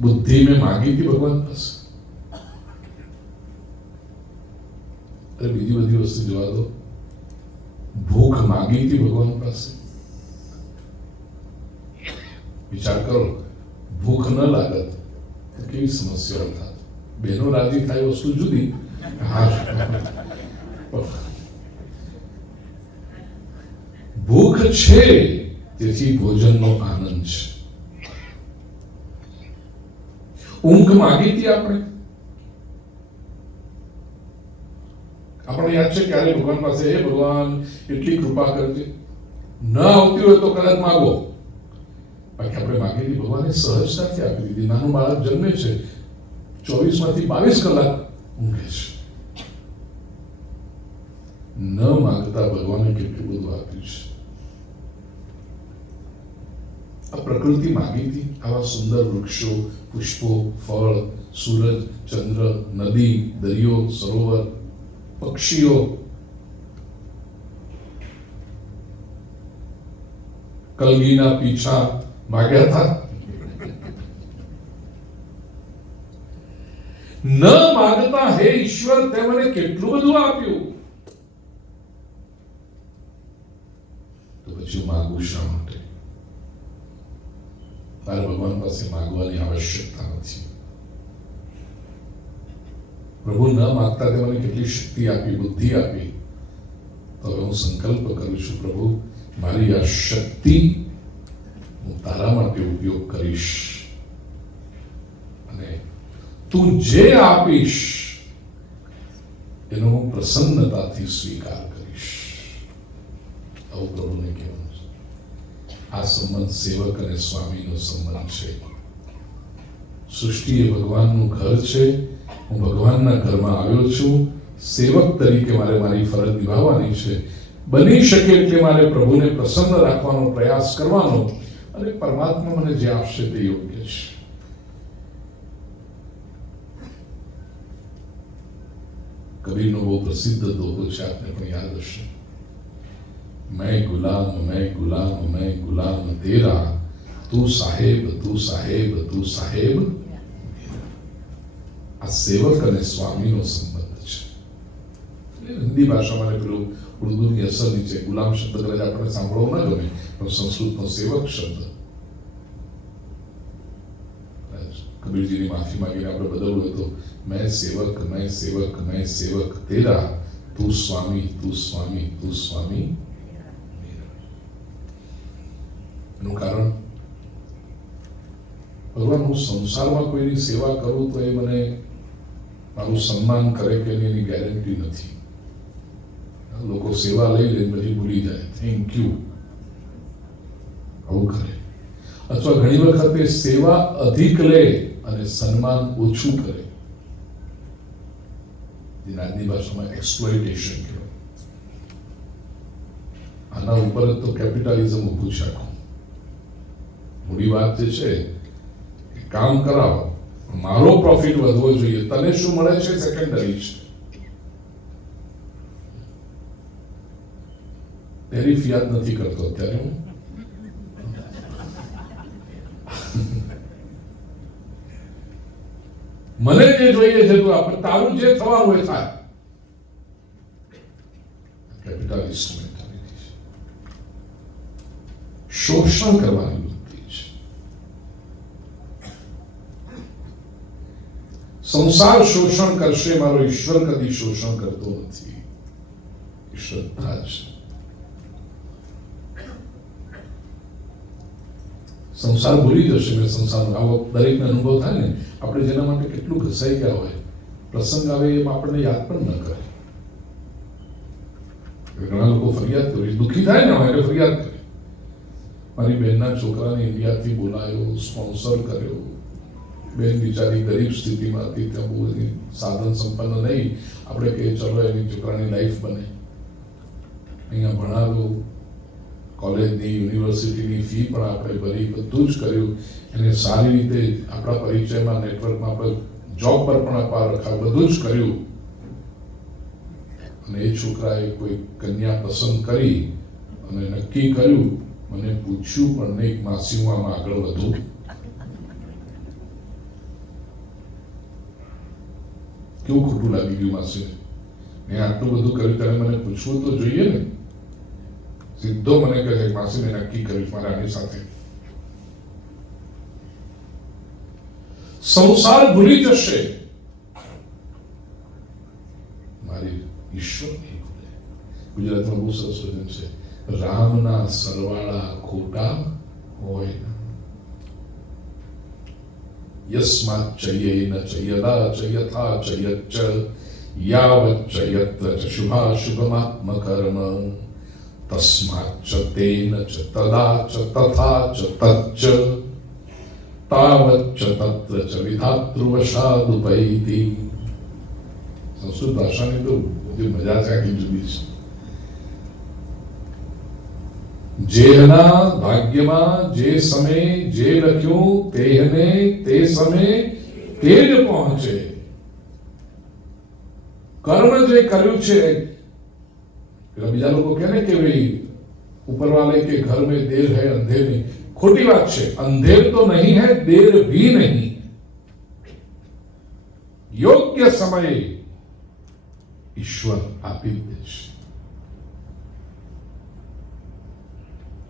બુદ્ધિ મેં માંગી હતી ભગવાન પાસે. અરે બીજી બધી વસ્તુ જોવા દો, ભૂખ માંગી હતી ભગવાન પાસે. વિચાર કરો, ભૂખ ન લાગત તો કેવી સમસ્યાઓ થાત. બહેનો રાજી થાય વસ્તુ જુદી, ભૂખ છે તેથી ભોજનનો આનંદ છે. ઊંઘ માંગી હતી આપણે યાદ છે ક્યારે ભગવાન પાસે, હે ભગવાન એટલી કૃપા કરજે. ન આવતી હોય તો કદાચ માગો, બાકી આપણે માગી હતી ભગવાને સહજતાથી આપી દીધી. નાનું બાળક જન્મે છે, 24 માંથી 22 કલાક ઊંઘે છે. ન માંગતા ભગવાને કેટલું બધું આપ્યું છે. આ પ્રકૃતિ માંગી હતી આવા સુંદર વૃક્ષો, પુષ્પો, ફળ, સૂરજ, ચંદ્ર, નદી, દરિયો, સરોવર, પક્ષીઓ, કલગીના પીછા માગ્યા હતા. ન માંગતા હે ઈશ્વર તે મને કેટલું બધું આપ્યું, તો પછી માંગુ શા માટે? તારે ભગવાન પાસે માંગવાની આવશ્યકતા નથી. પ્રભુ ન માંગતા તે મને કેટલી શક્તિ આપી, બુદ્ધિ આપી, તો હવે હું સંકલ્પ કરું છું, પ્રભુ મારી આ શક્તિ હું તારા માટે ઉપયોગ કરીશ, અને તું જે આપીશ એનો હું પ્રસન્નતાથી સ્વીકાર કરીશ. આવું પ્રભુને કહેવાનું છે. આ સંબંધ સેવક અને સ્વામીનો સંબંધ છે. સૃષ્ટિ એ ભગવાનનું ઘર છે. હું ભગવાનના ઘરમાં આવ્યો છું. સેવક તરીકે મારે મારી ફરજ નિભાવવાની છે. બની શકે એટલે મારે પ્રભુને પ્રસન્ન રાખવાનો પ્રયાસ કરવાનો, અને પરમાત્મા મને જે આપશે તે યોગ્ય છે. કબીરનો બહુ પ્રસિદ્ધ દોહો છે, આપને પણ યાદ હશે. मैं गुलाम मैं गुलाम तेरा, तू साहेब तू साहेब तू साहेब. આ સેવક અને સ્વામીનો સંબંધ છે. હિન્દી ભાષામાં પેલું ઉર્દુની અસર નીચે ગુલામ શબ્દ કદાચ આપણે સાંભળવો ન ગમે, પણ સંસ્કૃતનો સેવક શબ્દ, કબીરજીની માફી માંગીને આપણે બદલવું હોય તો मैं सेवक मैं सेवक तेरा, तू स्वामी तू स्वामी तू स्वामी. એનું કારણ, ભગવાન હું સંસારમાં કોઈની સેવા કરું તો એ મને મારું સન્માન કરે કે એની ગેરંટી નથી. લોકો સેવા લઈ લે પછી ભૂલી જાય, થેન્ક યુ. આવું કરે. અથવા ઘણી વખતે સેવા અધિક લે અને સન્માન ઓછું કરે. જેને આજની ભાષામાં એક્સપ્લોઇટેશન કહેવાય. આના ઉપર તો કેપિટલિઝમ ઊભું છે આખું. મૂડી વાત જે છે કે કામ કરાવો, મારો પ્રોફિટ વધવો જોઈએ, તને શું મળે છે સેકન્ડરી છે. ટેરિફ યાદ નથી કરતો અત્યારે હું. મને જે જોઈએ છે તું આપણે તારું જે થવાનું એ થાય. કેપિટાલિસ્ટ મેન્ટાલિટી છે. શોષણ કરવાની વૃત્તિ છે. સંસાર શોષણ કરશે, મારો ઈશ્વર કદી શોષણ કરતો નથી. એ શ્રદ્ધા છે. સંસાર ભૂલી જશે. મેં સંસારનો આવો દરેકને અનુભવ થાય ને, આપણે જેના માટે કેટલું ઘસાઈ ગયા હોય, પ્રસંગ આવે એમ આપણને યાદ પણ ન કરે. ઘણા લોકો ફરિયાદ કરે, દુઃખી થાય ને એટલે ફરિયાદ કરે. મારી બહેનના છોકરાને ઇન્ડિયાથી બોલાયો, સ્પોન્સર કર્યો. બેન બિચારી ગરીબ સ્થિતિમાં હતી, ત્યાં બહુ એની સાધન સંપન્ન નહીં. આપણે કહીએ ચલો એની છોકરાની લાઈફ બને, અહીંયા ભણાવ્યો, કોલેજની યુનિવર્સિટીની ફી પણ આપણે ભરી, બધું જ કર્યું. એને સારી રીતે આપણા પરિચયમાં નેટવર્કમાં આપણે જોબ પર પણ અપાર રખાય, બધું જ કર્યું. અને એ છોકરાએ કોઈ કન્યા પસંદ કરી અને નક્કી કર્યું. મને પૂછ્યું પણ નહીં માસી હું આમાં આગળ વધું. કેવું ખોટું લાગી ગયું માસીને. મેં આટલું બધું કર્યું, ત્યારે મને પૂછવું તો જોઈએ ને. સીધો મને કહે છે માસીને નક્કી કર્યું મારે આની સાથે. સંસાર ભૂલી જશે, મારી ઈશ્વર નહીં ભૂલે. ગુજરાતમાં બહુ સરસ વચન છે, રામના સરવાળા ખોટા હોય ના. યસ્માત ચયે ન ચયદા ચયથા ચયચ્ચ યાવત ચયત્ર ચ શુભાશુભમાત્મકર્મ તસ્માચ્ ચ તેન ચ તદા ચ તથા ચ તચ્ચ તાવત ચ તત્ર ચ વિધાતૃવશાદુપૈતિ. સંસ્કૃત ભાષાની તો જે મજા છે આખી જુદી છે. જેના ભાગ્યમાં જે સમય જે લખ્યું તેને તે સમય તે જ પહોંચે. કર્મ જે કર્યું છે, બીજા લોકો કહે ને કે ભાઈ ऊपर वाले के घर में देर है अंधेर नहीं. खोटी बात है. अंधेर तो नहीं है, देर भी नहीं. योग्य समय ईश्वर આપી દે છે.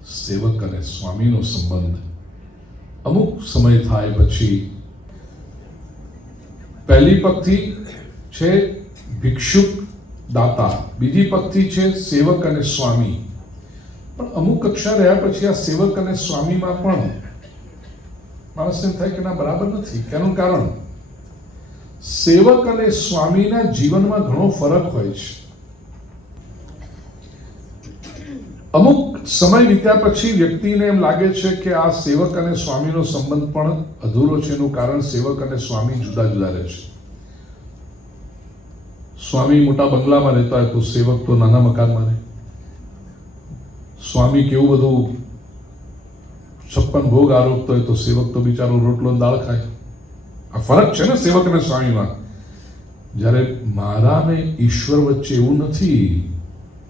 સેવક અને સ્વામીનો સંબંધ અમુક સમય થાય પછી પહેલી પંક્તિ છે ભિક્ષુક દાતા, બીજી પંક્તિ છે સેવક અને સ્વામી. પણ અમુક કક્ષા રહ્યા પછી આ સેવક અને સ્વામીમાં પણ માણસને થાય કે ના બરાબર નથી. કેનું કારણ? સેવક અને સ્વામીના જીવનમાં ઘણો ફરક હોય છે. અમુક સમય વીત્યા પછી વ્યક્તિને એમ લાગે છે કે આ સેવક અને સ્વામીનો સંબંધ પણ અધૂરો છે. એનું કારણ સેવક અને સ્વામી જુદા જુદા રહે છે. સ્વામી મોટા બંગલામાં રહેતા હોય તો સેવક તો નાના મકાનમાં રહે. સ્વામી કેવું બધું 56 ભોગ આરોપતો હોય તો સેવક તો બિચારો રોટલો દાળ ખાય. આ ફરક છે ને સેવક અને સ્વામીમાં. જ્યારે મારા ને ઈશ્વર વચ્ચે એવું નથી.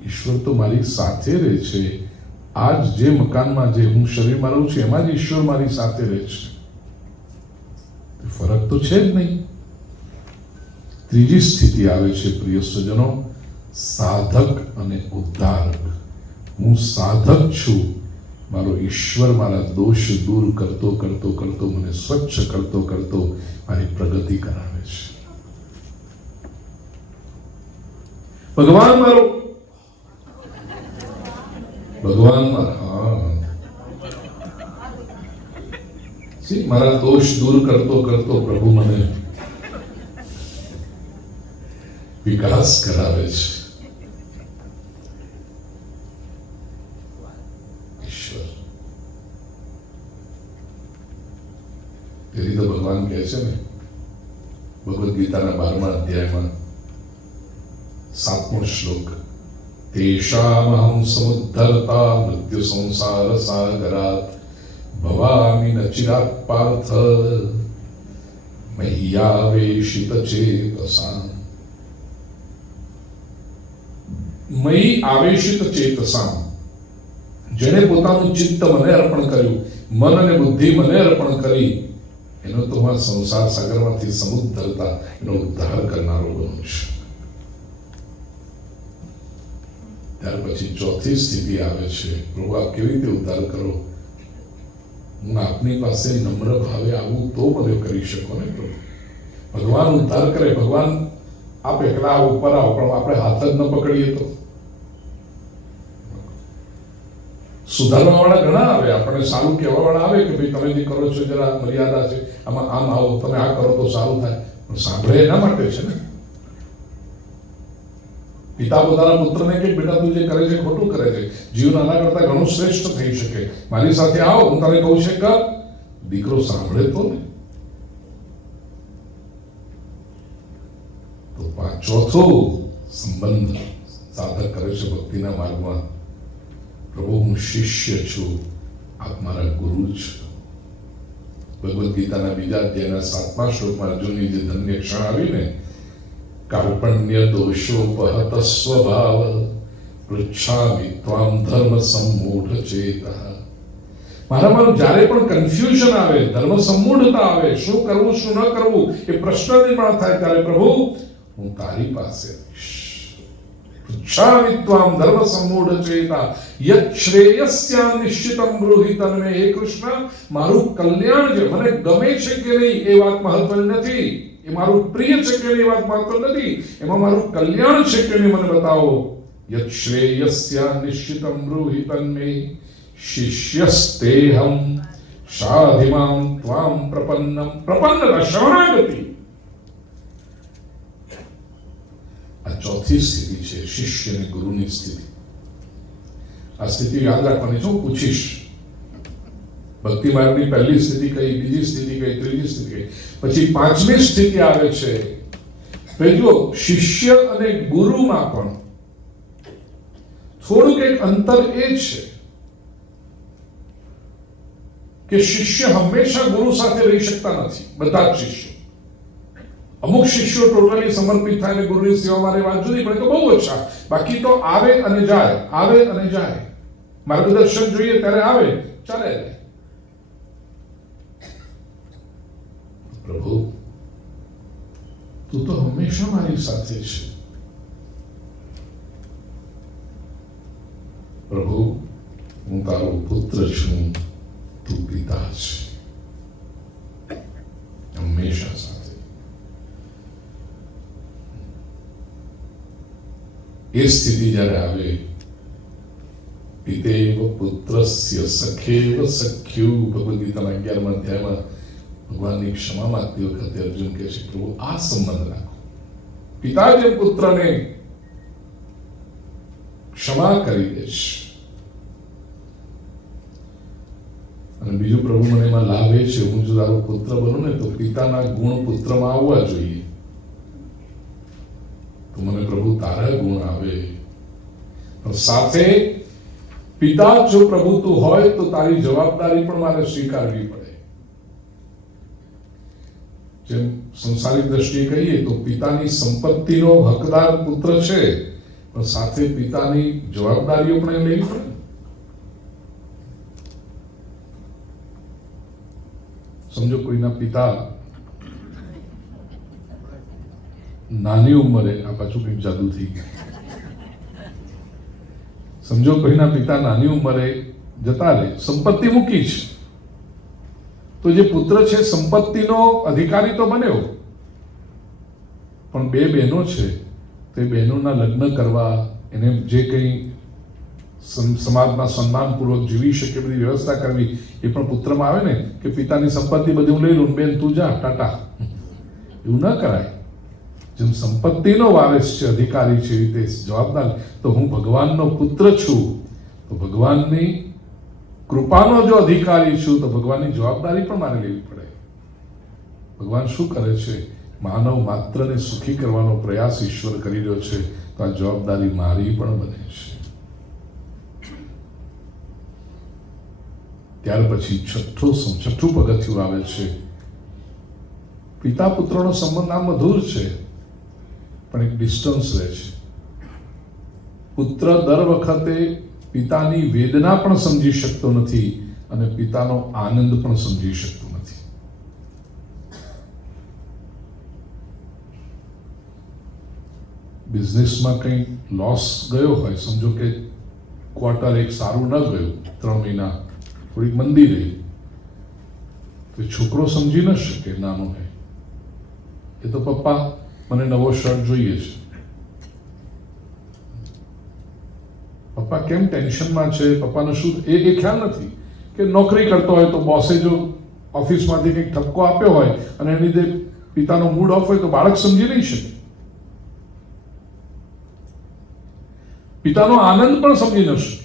ઈશ્વર તો મારી સાથે રહે છે. આજ જે મકાનમાં જે હું શરીરમાં રહું છું એમાં જ ઈશ્વર મારી સાથે રહે છે. ફરક તો છે જ નહીં. ત્રીજી સ્થિતિ આવે છે પ્રિય સજ્જનો, સાધક અને ઉદ્ધારક. હું સાધક છું, મારો ઈશ્વર મારા દોષ દૂર કરતો કરતો કરતો મને સ્વચ્છ કરતો કરતો મારી પ્રગતિ કરાવે છે. ભગવાન મારો મારા દોષ દૂર કરતો કરતો પ્રભુ મને વિકાસ કરાવે છે. ઈશ્વર છે ને ભગવદ્ ગીતાના 12મા અધ્યાયમાં 7મો શ્લોક, તેષામહં સમુદ્ધરતા મૃત્યુ સંસાર સાગરાત ભવામિ ન ચિરાત પાર્થ મય્યાવેશિત ચેતસાં. મયી આવેશિત ચેતસાં, જેણે પોતાનું ચિત્ત મને અર્પણ કર્યું, મન અને બુદ્ધિ મને અર્પણ કરી, એનો તો હું સંસાર સાગરમાંથી સમુદ્ધરતા એનો ઉદ્ધાર કરનારો બનું છું. ત્યાર પછી ચોથી સ્થિતિ આવે છે, પ્રભુ આપ કેવી રીતે ઉદ્ધાર કરો? હું આપની પાસે નમ્ર ભાવે આવું તો મને કરી શકો ને પ્રભુ. ભગવાન ઉદ્ધાર કરે, ભગવાન આપ એકલા ઉપર આવો, પણ આપણે હાથ જ ન પકડીએ તો. સુધારવા વાળા ઘણા આવે, આપણને સારું કહેવા વાળા આવે કે ભાઈ તમે જે કરો છો જરા મર્યાદા છે, આમાં આમ આવો, તમે આ કરો તો સારું થાય. પણ સાંભળે એના માટે છે ને. પિતા પોતાના પુત્રને કે બેટા તું જે કરે છે ખોટું કરે છે, જીવન આના કરતા ઘણું શ્રેષ્ઠ થઈ શકે, મારી સાથે આવો, હું તને કહું છે કે દીકરો સાંભળે તો ને. તો ચોથો સંબંધ સાધક કરે છે ભક્તિના માર્ગમાં, પ્રભુ હું શિષ્ય છું, આપ મારા ગુરુ છો. ભગવદ્ ગીતાના 2 અધ્યાયના 7મા શ્લોકમાં અર્જુનની જે ધન્ય ક્ષણ આવી ને, કાર્પણ્ય દોષોપહત સ્વભાવ પૃચ્છામિ ત્વામ ધર્મ સંમૂઢ ચેતઃ. મારામાં જ્યારે પણ કન્ફ્યુઝન આવે, ધર્મ સંમૂઢતા આવે, શું કરવું શું ન કરવું એ પ્રશ્ન નિર્માણ થાય, ત્યારે પ્રભુ હું તારી પાસે આવીશ. પૃચ્છામિ ત્વામ ધર્મ સંમૂઢ ચેતઃ યત શ્રેયસ્યા નિશ્ચિતમ બ્રૂહિ તન્મે. હે કૃષ્ણ, મારું કલ્યાણ જે મને ગમે છે કે નહીં એ વાત મહત્વની નથી, એ મારું પ્રિય છે કે નહીં વાત મહત્વ નથી, એમાં મારું કલ્યાણ છે કે નહીં મને બતાવો. યત શ્રેયસ્યા નિશ્ચિતમ બ્રૂહિ તન્મે શિષ્યસ્તેહમ સાધિમાં ત્વામ પ્રપન્નમ. પ્રપન્નતા શરણાગતિ. આ ચોથી સ્થિતિ છે, શિષ્ય અને ગુરુની સ્થિતિ. આ સ્થિતિ યાદ રાખવાની છે, હું પૂછીશ. ભક્તિ માર્ગની પહેલી સ્થિતિ કઈ, બીજી સ્થિતિ કઈ, ત્રીજી સ્થિતિ કઈ, પછી 5મી સ્થિતિ આવે છે. જો શિષ્ય અને ગુરુમાં પણ થોડુંક એક અંતર એ છે કે શિષ્ય હંમેશા ગુરુ સાથે રહી શકતા નથી. બધા જ શિષ્યો, અમુક શિષ્યો ટોટલી સમર્પિત થાય અને ગુરુની સેવામાં રહેવા જુદી પડે તો બહુ ઓછા, બાકી તો આવે અને જાય, આવે અને જાય. માર્ગદર્શન જોઈએ ત્યારે આવે, ચાલે. પ્રભુ તું તો હંમેશા મારી સાથે છે. પ્રભુ હું તારો પુત્ર છું, તું પિતા છે, હંમેશા સાથે. એ સ્થિતિ જ્યારે આવે, પિતેવ પુત્રસ્ય સખેવ સખ્યુ. ભગવદ્ ગીતાના 11મા અધ્યાયમાં ભગવાનની ક્ષમા માંગતી વખતે અર્જુન કહે છે, પ્રભુ આ સંબંધ રાખો. પિતા જે પુત્રને ક્ષમા કરી દે છે. અને બીજું, પ્રભુ મને એમાં લાભ એ છે, હું જો તારો પુત્ર બનું ને તો પિતાના ગુણ પુત્રમાં આવવા જોઈએ. તો મને પ્રભુ તારા ગુણ આવે, સાથે પિતા જો પ્રભુ તું હોય તો તારી જવાબદારી પણ મારે સ્વીકારવી પડે. જેમ સંસારિક દ્રષ્ટિએ કહીએ તો પિતાની સંપત્તિનો હકદાર પુત્ર છે, પણ સાથે પિતાની જવાબદારીઓ પણ લેવી પડે. સમજો કોઈના પિતા નાની ઉંમરે, આ પાછું કંઈક જાદુ થઈ ગયું. સમજો કોઈના પિતા નાની ઉંમરે જતા રહે, સંપત્તિ મૂકી છે, તો જે પુત્ર છે સંપત્તિનો અધિકારી તો બન્યો, પણ 2 બહેનો છે, તે બહેનોના લગ્ન કરવા, એને જે કંઈ સમાજમાં સન્માનપૂર્વક જીવી શકે બધી વ્યવસ્થા કરવી, એ પણ પુત્રમાં આવે ને. કે પિતાની સંપત્તિ બધી હું લઈ લઉં, બેન તું જા, ટાટા. એવું ન કરાય. જેમ સંપત્તિનો વારિસ છે, અધિકારી છે, એ રીતે જવાબદાર. તો હું ભગવાનનો પુત્ર છું, તો ભગવાનની કૃપાનો જો અધિકારી છું, તો ભગવાનની જવાબદારી પણ મારે લેવી પડે. ભગવાન શું કરે છે? માનવ માત્રને સુખી કરવાનો પ્રયાસ ઈશ્વર કરી રહ્યો છે, તો આ જવાબદારી મારી પણ બને છે. ત્યાર પછી છઠ્ઠું પગથિયું આવે છે. પિતા પુત્રનો સંબંધ આ મધુર છે, પણ એક ડિસ્ટન્સ રહે છે. પુત્ર દર વખતે પિતાની વેદના પણ સમજી શકતો નથી અને પિતાનો આનંદ પણ સમજી શકતો નથી. બિઝનેસમાં કંઈ લોસ ગયો હોય, સમજો કે ક્વાર્ટર એક સારું ન ગયું, 3 મહિના થોડીક મંદી રહી, તો છોકરો સમજી ન શકે, નાનો હોય એ તો પપ્પા મને નવો શર્ટ જોઈએ છે, પપ્પા કેમ ટેન્શનમાં છે, પપ્પાને શું, એ ખ્યાલ નથી કે નોકરી કરતો હોય તો બોસે જો ઓફિસમાંથી કંઈક ઠપકો આપ્યો હોય અને એની લીધે પિતાનો મૂડ ઓફ હોય તો બાળક સમજી નહીં શકે. પિતાનો આનંદ પણ સમજી ન શકે.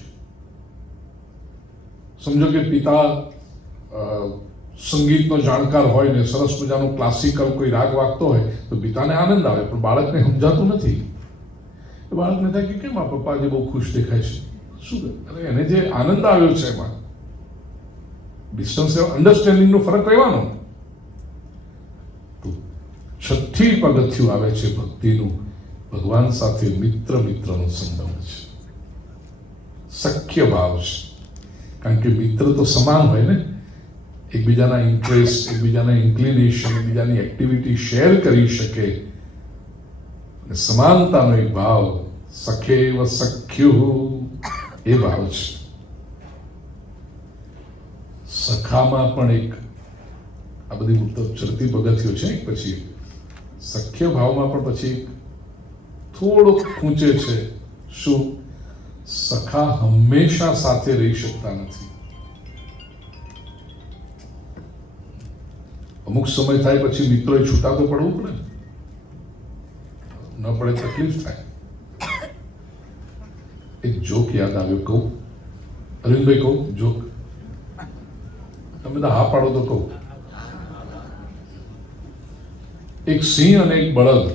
સમજો કે પિતા સંગીતનો જાણકાર હોય ને સરસ મજાનો ક્લાસિકલ કોઈ રાગ વાગતો હોય તો પિતાને આનંદ આવે, પણ બાળકને સમજાતું નથી. બાળકને થાય કે કેમ આ પપ્પા જે બહુ ખુશ દેખાય છે, શું? અને એને જે આનંદ આવ્યો છે એમાં ડિસ્ટન્સ, અન્ડરસ્ટેન્ડિંગનો ફરક રહેવાનો. તો છઠ્ઠી પગથિયું આવે છે ભક્તિનું. ભગવાન સાથે મિત્રનો સંબંધ છે, સખ્ય ભાવ છે. કારણ કે મિત્ર તો સમાન હોય ને, એકબીજાના ઇન્ટરેસ્ટ, એકબીજાના ઇન્ક્લિનેશન, એકબીજાની એક્ટિવિટી શેર કરી શકે. સમાનતાનો એક ભાવ, સખેવ સખ્યુ, એ ભાવ છે. સખામાં પણ એક, આ બધી ચડતી પગથિયો છે. એક પછી સખ્ય ભાવમાં પણ પછી થોડોક ખૂંચે છે. શું? સખા હંમેશા સાથે રહી શકતા નથી. અમુક સમય થાય પછી મિત્રોએ છૂટા તો પડવું પડે, ન પડે તકલીફ થાય. એક જોક યાદ આવ્યો, કહું? અરવિંદભાઈ કહું જોક? તમે બધા હા પાડો તો કહું. એક સિંહ અને એક બળદ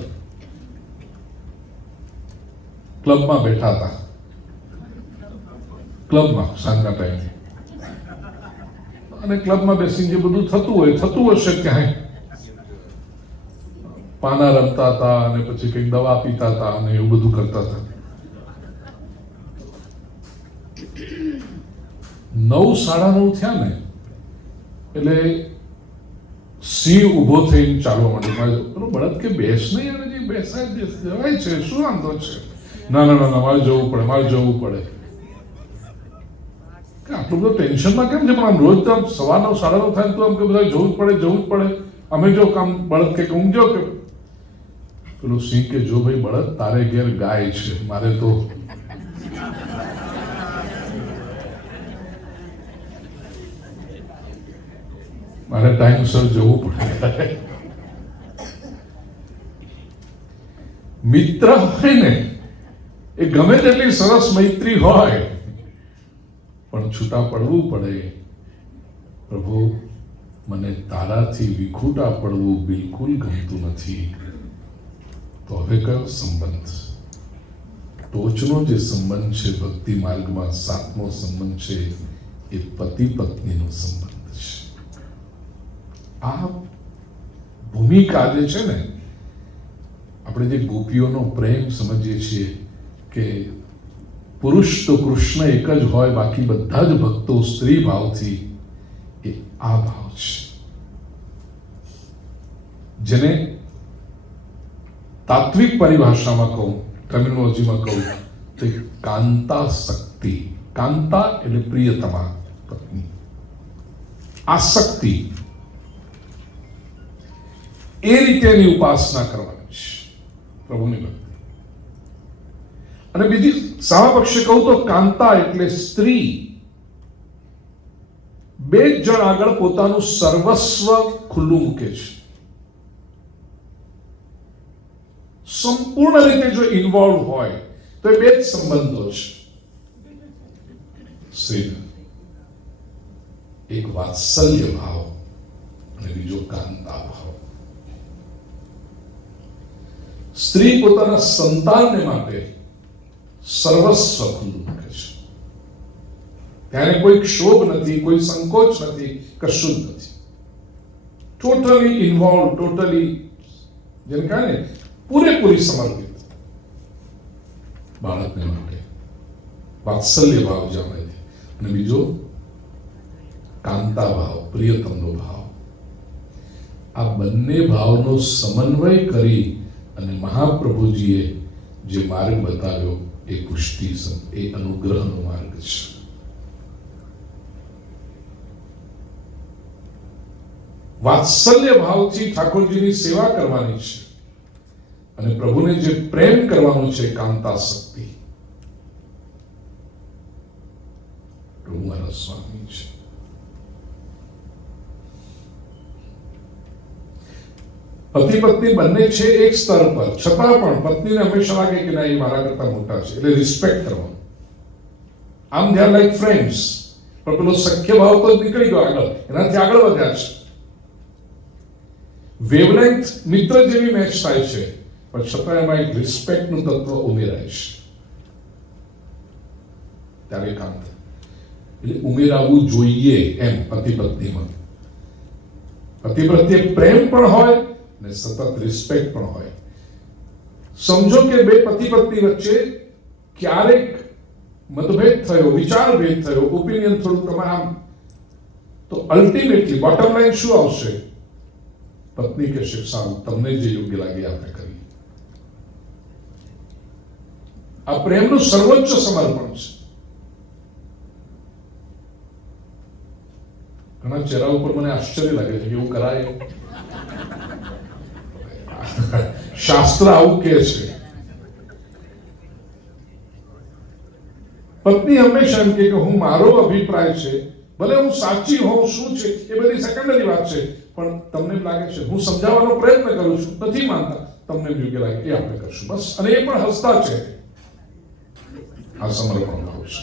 ક્લબમાં બેઠા હતા. ક્લબમાં સાંજના ટાઈમે, અને ક્લબમાં બેસીને જે બધું થતું હશે, ક્યાંય પાના રમતા હતા અને પછી કંઈક દવા પીતા હતા અને એવું બધું કરતા હતા. 9:30 થયા ને એટલે સિંહ ઊભો થઈને ચાલવા માંડ્યો. બળદ કે બેસ નહીં, અને જે બેસાય જવાય છે, શું વાંધો છે? ના, મારે જવું પડે. આટલું બધું ટેન્શનમાં કેમ છે? પણ આમ રોજ તો સવારનો 9:30 થાય તો આમ કે બધા જવું જ પડે. અમે જો કામ, બળદ કે ઊંઘજો કે પેલું સિંહ કે જો ભાઈ બળદ, તારે ઘેર ગાય છે, મારે તો મારે ટાઈમસર જવું પડે. મિત્ર હોય ને, એ ગમે તેટલી સરસ મૈત્રી હોય, પણ છૂટા પડવું પડે. પ્રભુ, મને તારાથી વિખૂટા પડવું બિલકુલ ગમતું નથી. તો હવે કયો સંબંધ? ટોચનો જે સંબંધ છે ભક્તિ માર્ગમાં, 7મો સંબંધ છે, એ પતિ પત્નીનો સંબંધ છે. આ ભૂમિકા જે છે ને, આપણે જે ગોપીઓનો પ્રેમ સમજીએ છીએ કે પુરુષ તો કૃષ્ણ એક જ હોય, બાકી બધા જ ભક્તો સ્ત્રી ભાવથી, એ આ ભાવ છે. જેને તાત્વિક પરિભાષામાં કહું, ટર્મિનોલોજીમાં કહું તો કાંતા શક્તિ. કાંતા એટલે પ્રિયતમા પત્ની, આસક્તિ. એ રીતે એની ઉપાસના કરવાની છે, પ્રભુની ભક્તિ. અને બીજી સામા પક્ષે કહું તો કાંતા એટલે સ્ત્રી. બે જ જણ આગળ પોતાનું સર્વસ્વ ખુલ્લું મૂકે છે, સંપૂર્ણ રીતે જો ઇન્વોલ્વ હોય તો એ બે જ સંબંધો છે. એક વાત્સલ્ય ભાવ અને બીજો કાંતા ભાવ. સ્ત્રી પોતાના સંતાનને માટે સર્વસ્વ ખુલ્લું મૂકે છે. ત્યારે કોઈ ક્ષોભ નથી, કોઈ સંકોચ નથી, કશું જ નથી. ટોટલી ઇન્વોલ્વ, ટોટલી જેને કહે ને પૂરેપૂરી સમર્પિત બાળકને માટે. વાત્સલ્ય ભાવ જાણે છે. અને બીજો કાંતા ભાવ, પ્રિયતમનો ભાવ. આ બંને ભાવનો સમન્વય કરી અને મહાપ્રભુજીએ જે માર્ગ બતાવ્યો એ પુષ્ટિ, એ અનુગ્રહનો માર્ગ છે. વાત્સલ્ય ભાવથી ઠાકોરજીની સેવા કરવાની છે અને પ્રભુને જે પ્રેમ કરવાનો છે, કાંતા શક્તિ. પ્રભુ મારા સ્વામી છે. પતિ પત્ની બંને છે એક સ્તર પર, છતાં પણ પત્નીને હંમેશા લાગે કે ના, એ મારા કરતા મોટા છે, એટલે રિસ્પેક્ટ કરવાનું. આમ ધે આર લાઈક ફ્રેન્ડ્સ, પણ પેલો સખ્ય ભાવ તો નીકળી ગયો આગળ, એનાથી આગળ વધ્યા છે. વેવલેન્થ મિત્ર જેવી મેચ થાય છે, પણ છતાં એમાં એક રિસ્પેક્ટનું તત્વ ઉમેરાય છે. ત્યારે કામ થાય. એટલે ઉમેરાવું જોઈએ એમ પતિ પત્નીમાં. પતિ પ્રત્યે પ્રેમ પણ હોય ને સતત રિસ્પેક્ટ પણ હોય. સમજો કે બે પતિ પત્ની વચ્ચે ક્યારેક મતભેદ થયો, વિચાર ભેદ થયો, ઓપિનિયન થોડું તમે આમ, તો અલ્ટિમેટલી બોટમ લાઈન શું આવશે? પત્ની કે સારું, તમને જે યોગ્ય લાગે આપણે કરીએ. આ પ્રેમનું સર્વોચ્ચ સમર્પણ છે. ઘણા ચહેરા ઉપર મને આશ્ચર્ય લાગે છે કે એવું કરાય. શાસ્ત્ર આવું કહે છે. પત્ની હંમેશા એમ કે હું, મારો અભિપ્રાય છે, ભલે હું સાચી હોઉં, શું છે એ બધી સેકન્ડરી વાત છે, પણ તમને એમ લાગે છે, હું સમજાવવાનો પ્રયત્ન કરું છું, નથી માનતા, તમને યોગ્ય લાગે એ આપણે કરશું, બસ. અને એ પણ હસતા છે. આ સમર્પણ ભાવ છે.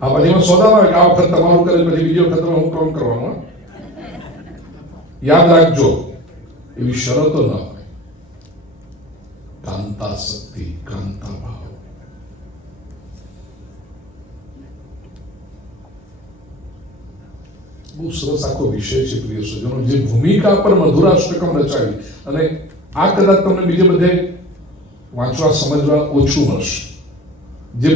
આ પછી સોદામાં આવે કે આ વખત તમારું કરે, પછી બીજી વખત હું કામ કરવાનું. યાદ રાખજો, એવી શરતો ન હોય. કાંતા શક્તિ, કાંતા ભાવ. બહુ સરસ આખો વિષય છે પ્રિય સજ્જનો, જે ભૂમિકા પર મધુરાષ્ટકમ રચાવી. અને આ કદાચ તમને બીજે બધે વાંચવા સમજવા ઓછું મળશે. જે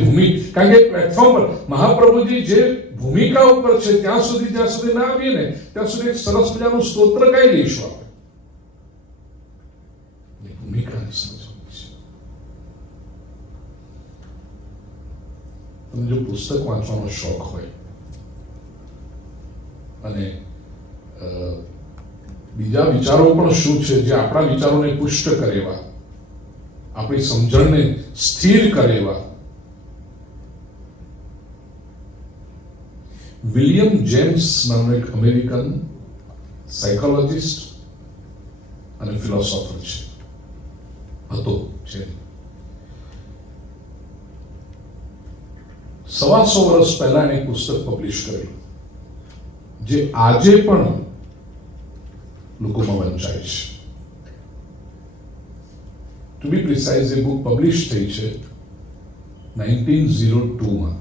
કારણ કે પ્લેટફોર્મ પર મહાપ્રભુજી જે ભૂમિકા ઉપર છે, જ્યાં સુધી ના આવીએ ને ત્યાં સુધી એક સરસ મજાનું સ્તોત્ર ગાઈ લઈશું આપણે. ભૂમિકાને સમજવાની છે. તમને જો પુસ્તક વાંચવાનો શોખ હોય અને બીજા વિચારો પણ શું છે જે આપણા વિચારોને પુષ્ટ કરે એવા, આપણી સમજણને સ્થિર કરે એવા, વિલિયમ જેમ્સ નામનો એક અમેરિકન સાયકોલોજિસ્ટ અને ફિલોસોફર છે, હતો છે. 100 વર્ષ પહેલા એને એક પુસ્તક પબ્લિશ કરેલું જે આજે પણ લોકોમાં વંચાય છે. ટુ બી પ્રિસાઇઝ, એ બુક પબ્લિશ થઈ છે 1902માં,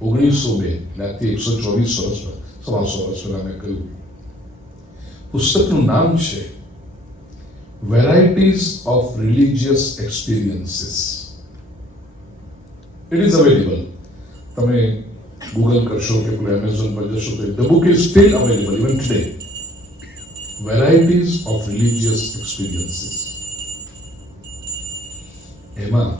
1902, એટલે આજથી 124 વર્ષ, 125 વર્ષ પહેલા મેં કહ્યું. પુસ્તકનું નામ છે varieties of religious experiences. It is available. તમે ગૂગલ કરશો કે પેલું એમેઝોન પર જશો તો the book is still available even today. Varieties of religious experiences. એમાં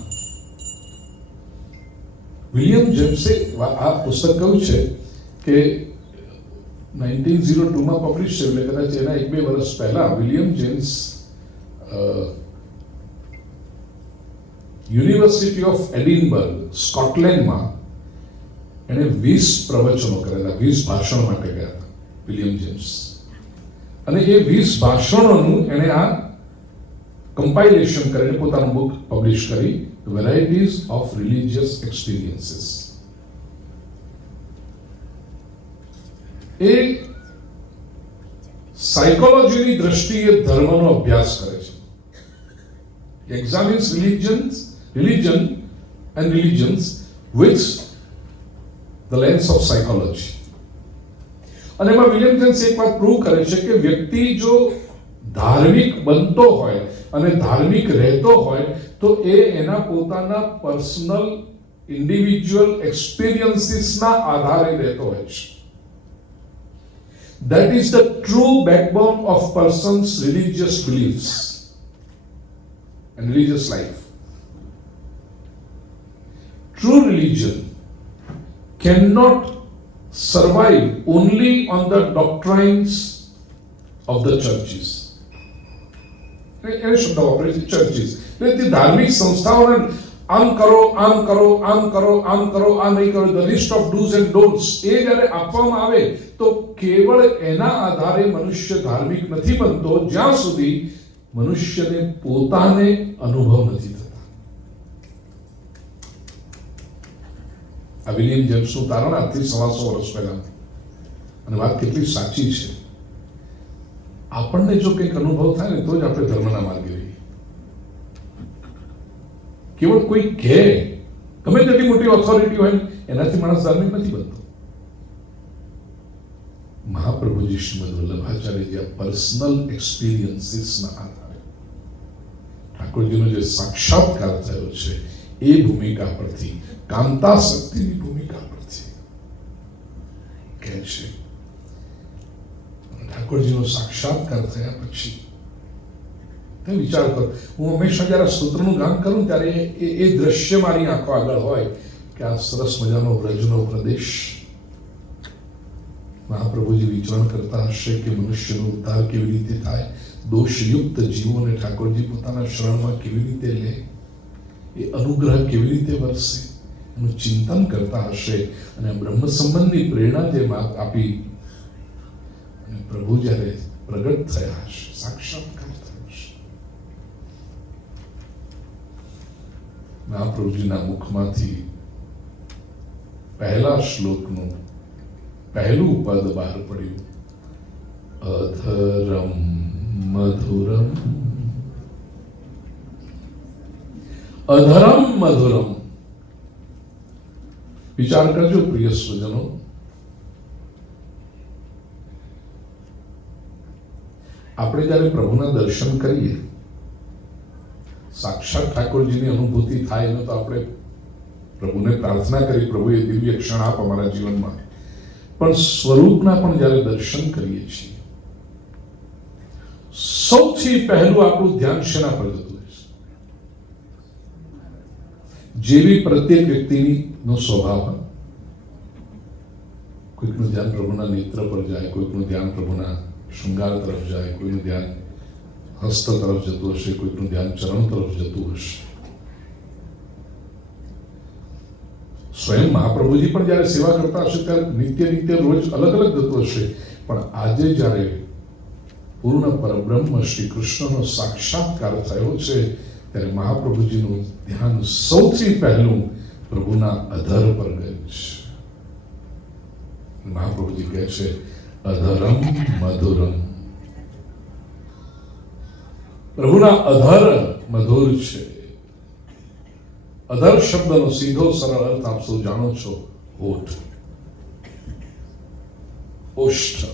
વિલિયમ જેમ્સે આ પુસ્તક કહ્યું છે કે 1902માં પબ્લિશ છે, એટલે કદાચ એના 1-2 વર્ષ પહેલા William James University of Edinburgh, સ્કોટલેન્ડમાં એણે 20 પ્રવચનો કરેલા, 20 ભાષણ માટે ગયા હતા વિલિયમ જેમ્સ. અને એ 20 ભાષણોનું એણે આ કમ્પાઇલેશન કરીને પોતાનું બુક પબ્લિશ કરી, વેરાયટીઝ ઓફ રિલિજિયસ એક્સપિરિયન્સીસ. એ સાયકોલોજીની દ્રષ્ટિએ ધર્મનો અભ્યાસ કરે છે. examines religion and religions with the lens of psychology. અને એમાં વિલિયમ જેમ્સ એક વાત પ્રૂવ કરે છે કે વ્યક્તિ જો ધાર્મિક બનતો હોય અને ધાર્મિક રહેતો હોય તો એ એના પોતાના પર્સનલ ઇન્ડિવિજ્યુઅલ એક્સપિરિયન્સીસના આધારે રહેતો હોય છે. That is the true backbone of person's religious beliefs and religious life. True religion cannot survive only on the doctrines of the churches. એ શબ્દ વાપરે છે, churches. એટલે ધાર્મિક સંસ્થાઓને આમ કરો, આમ કરો, આમ કરો, આમ કરો, આ નહીં કરો, the list of dos and don'ts, એ જ્યારે આપવામાં આવે તો કેવળ એના આધારે મનુષ્ય ધાર્મિક નથી બનતો જ્યાં સુધી મનુષ્યને પોતાને અનુભવ નથી થતા. આ વિલિયમ જેમ્સનું તારણ આજથી 125 વર્ષ પહેલા, અને વાત કેટલી સાચી છે. આપણને જો કંઈક અનુભવ થાય ને તો જ આપણે ધર્મના માર્ગે રહીએ. કેવળ કોઈ કહે, ગમે તેટલી મોટી ઓથોરિટી હોય એનાથી માણસ ધાર્મિક નથી બનતો. મહાપ્રભુજી શ્રીમદ વલ્લભાચાર્યજી પર્સનલ એક્સપિરિયન્સીસના આધારે ઠાકોરજીનો જે સાક્ષાત્કાર થયો છે એ ભૂમિકા પરથી, કાંતા શક્તિની ભૂમિકા પરથી કહે છે. ઠાકોરજીનો સાક્ષાત્કાર થયા પછી તમે વિચાર કરો, હું હંમેશા જ્યારે સ્તોત્રનું ગાન કરું ત્યારે એ દ્રશ્ય મારી આંખો આગળ હોય કે આ સરસ મજાનો વ્રજનો પ્રદેશ, મહાપ્રભુજી વિચરણ કરતા હશે કે મનુષ્યનો ઉદ્ધાર કેવી રીતે થાય, દોષયુક્ત જીવોને ઠાકોરજી પોતાના શરણમાં કેવી રીતે લે, એ અનુગ્રહ કેવી રીતે વરસે, એનું ચિંતન કરતા હશે. અને બ્રહ્મ સંબંધની પ્રેરણા જે આપી અને પ્રભુ જ્યારે પ્રગટ થયા હશે, સાક્ષાત્કાર થયો હશે, મહાપ્રભુજીના મુખમાંથી પહેલા શ્લોકનું પહેલું પદ બહાર પડ્યું, અધરમ મધુરમ. અધરમ મધુરમ. વિચાર કરજો પ્રિય સ્વજનો, આપણે જ્યારે પ્રભુના દર્શન કરીએ, સાક્ષાત ઠાકોરજીની અનુભૂતિ થાય ને તો આપણે પ્રભુને પ્રાર્થના કરી, પ્રભુ એ દિવ્ય ક્ષણ આપ અમારા જીવનમાં. પણ સ્વરૂપના પણ જ્યારે દર્શન કરીએ છીએ, સૌથી પહેલું આપણું ધ્યાન શેના પર જતું હોય છે? જેવી પ્રત્યેક વ્યક્તિની નો સ્વભાવ, કોઈકનું ધ્યાન પ્રભુના નેત્ર પર જાય, કોઈકનું ધ્યાન પ્રભુના શૃંગાર તરફ જાય, કોઈનું ધ્યાન હસ્ત તરફ જતું હશે, કોઈકનું ધ્યાન ચરણ તરફ જતું હશે. સ્વયં મહાપ્રભુજી પણ જ્યારે સેવા કરતા હશે ત્યારે નિત્ય રોજ અલગ અલગ જતું હશે. પણ આજે જ્યારે પૂર્ણ પરબ્રહ્મ શ્રી કૃષ્ણનો સાક્ષાત્કાર થયો છે ત્યારે મહાપ્રભુજીનું ધ્યાન સૌથી પહેલું પ્રભુના અધર પર ગયું છે. મહાપ્રભુજી કહે છે, અધરમ મધુરમ. પ્રભુના અધર મધુર છે. અધર શબ્દનો સીધો સરળ અર્થ આપ સૌ જાણો છો, હોઠ, ઓષ્ઠ.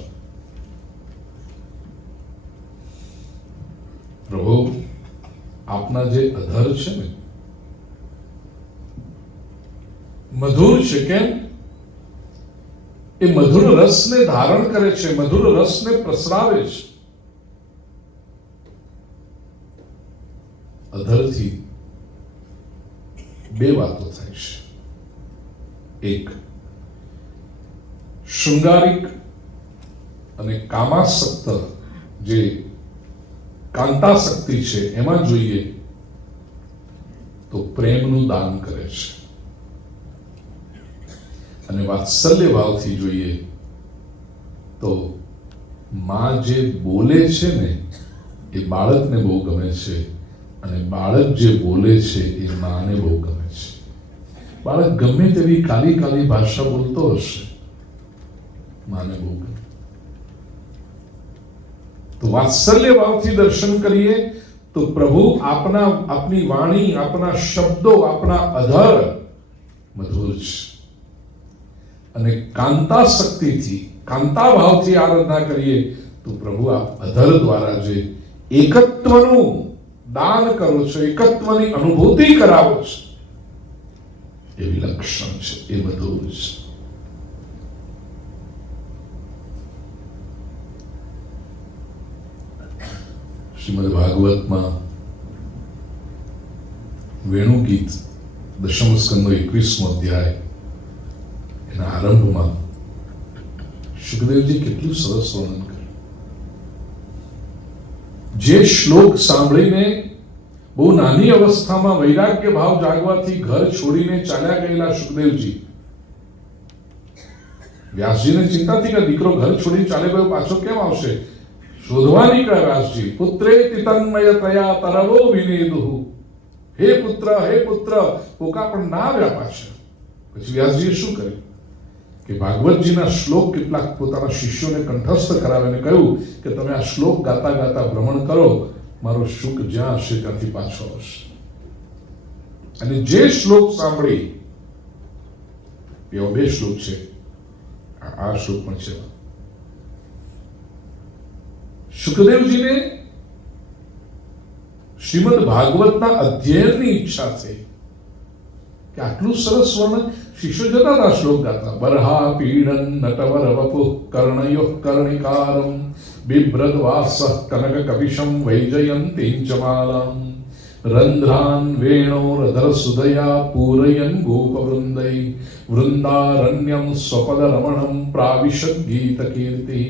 પ્રભુ આપના જે અધર છે ને મધુર છે. કેમ? એ મધુર રસને ધારણ કરે છે, મધુર રસને પ્રસરાવે છે. અધરથી બે વાતો થાય છે. એક, શૃંગારિક અને કામાસક્ત જે કાંતાશક્તિ છે એમાં જોઈએ તો પ્રેમનું દાન કરે છે, અને વાત્સલ્ય ભાવથી જોઈએ તો માં જે બોલે છે ને એ બાળકને બહુ ગમે છે, અને બાળક જે બોલે છે એ માને બહુ ગમે છે. બાળક ગમે તેવી કાલી ભાષા બોલતો હશે, માને બહુ ગમે. તો વાત્સલ્ય ભાવથી દર્શન કરીએ તો પ્રભુ આપની વાણી, આપના શબ્દો, આપના અધર મધુર છે. અને કાંતા શક્તિથી, કાંતા ભાવથી આરાધના કરીએ તો પ્રભુ આપ અધર દ્વારા જે એકત્વનું દાન કરો છો, એકત્વની અનુભૂતિ કરાવો છો, એ વિલક્ષણ છે, એ મધુર છે. શ્રીમદ ભાગવતમાં વેણુ ગીત દશમ સ્કંદનો 21મો અધ્યાય એના આરંભમાં સુખદેવજી કેટલું સરસ વર્ણન કર્યું. જે શ્લોક સાંભળીને બહુ નાની અવસ્થામાં વૈરાગ્ય ભાવ જાગવાથી ઘર છોડીને ચાલ્યા ગયેલા સુખદેવજી, વ્યાસજીને ચિંતા હતી કે દીકરો ઘર છોડીને ચાલે ગયો, પાછો કેમ આવશે? શોધવા નીકળ્યા વ્યાસજી. પુત્રે તિતન્મય તયા તરવો વિનેદુહુ. હે પુત્ર, હે પુત્ર, પોકા પણ ના આવ્યા પાછા. પછી વ્યાસજીએ શું કર્યું કે ભાગવતજીના શ્લોક કેટલાક પોતાના શિષ્યોને કંઠસ્થ કરાવીને કહ્યું કે તમે આ શ્લોક ગાતા ગાતા ભ્રમણ કરો, મારો શુક જ્યાં હશે ત્યાંથી પાછો આવશે. અને જે શ્લોક સાંભળી, એવો 2 શ્લોક છે, આ શ્લોક પણ છે. સુખદેવજીને શ્રીમદ ભાગવતના અધ્યયનની ઈચ્છા થઈ કે આટલું સરસ વર્ણન. શિષ્યો જતા હતા શ્લોક ગાતા. બરહા પીડન નટવર વપુઃ કર્ણયોઃ કર્ણિકારમ બિભ્રદ વાસઃ કનક કપિશમ વૈજયંતીં ચ માલામ રંધ્રાન વેણોરધર સુદયા પૂરયન ગોપવૃંદૈ વૃંદારણ્યમ સ્વપદ રમણમ પ્રાવિશદ ગીત કીર્તિ.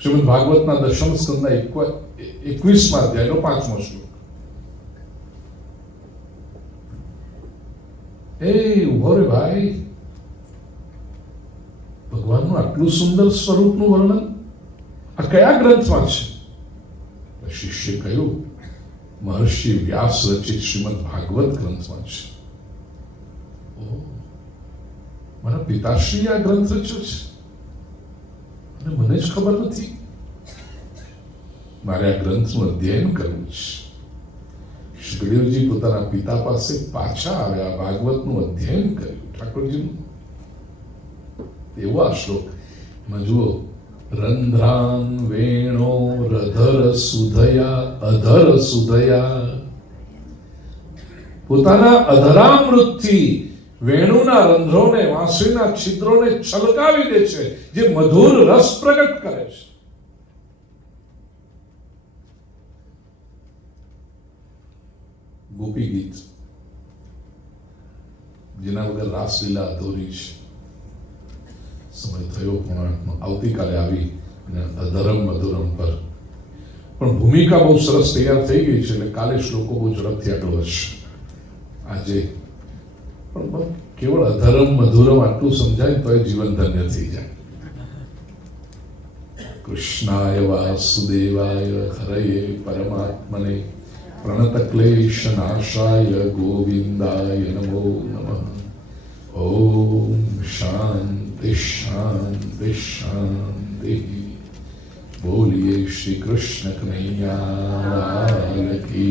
શ્રીમદ ભાગવતના દશમ સ્કંદના 21મા અધ્યાયનો 5મો શ્લોક. એ ઉભો રે ભાઈ, ભગવાનનું આટલું સુંદર સ્વરૂપનું વર્ણન આ કયા ગ્રંથમાં છે? શિષ્ય કહ્યું, મહર્ષિ વ્યાસ રચિત શ્રીમદ ભાગવત ગ્રંથમાં છે. મારા પિતાશ્રી આ ગ્રંથ રચ્યો છે અને મને જ ખબર નથી. મારે આ ગ્રંથનું અધ્યયન કરવું છે. સુખદેવજી પોતાના પિતા પાસે પાછા આવ્યા, ભાગવતનું અધ્યયન કર્યું ઠાકોરજીનું. એવો આ શ્લોક એમાં જુઓ, રંધ્રાન વેણો રધર સુધયા અધર સુધયા. પોતાના અધરામૃતથી વેણુના રંધ્રોને, વાંસળીના છિદ્રોને છલકાવી દે છે, જે મધુર રસ પ્રગટ કરે છે. ગોપી ગીત, જેના વગર રાસલીલા અધૂરી છે. સમય થયો પૂર્ણાંકનો, આવતીકાલે આવી અને અધરમ મધુરમ પર. પણ ભૂમિકા બહુ સરસ તૈયાર થઈ ગઈ છે, એટલે કાલે શ્લોકો બહુ ઝડપથી આગળ વધશે. આજે પણ કેવળ અધરમ મધુરમ આટલું સમજાય તો એ જીવન ધન્ય થઈ જાય. કૃષ્ણાય વાસુદેવાય હરયે પરમાત્મને પ્रणतक्लेशनाशाय गोविंदाय नमो नमः. ओम शांति शांति शांति. बोलिए श्री कृष्ण कन्हैया की,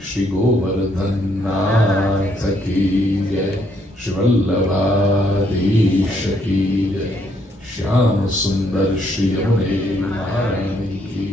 श्री गोवर्धन नाथ की जय, श्री वल्लभाधीश की जय, श्याम सुंदर श्री यमुने महारानी की.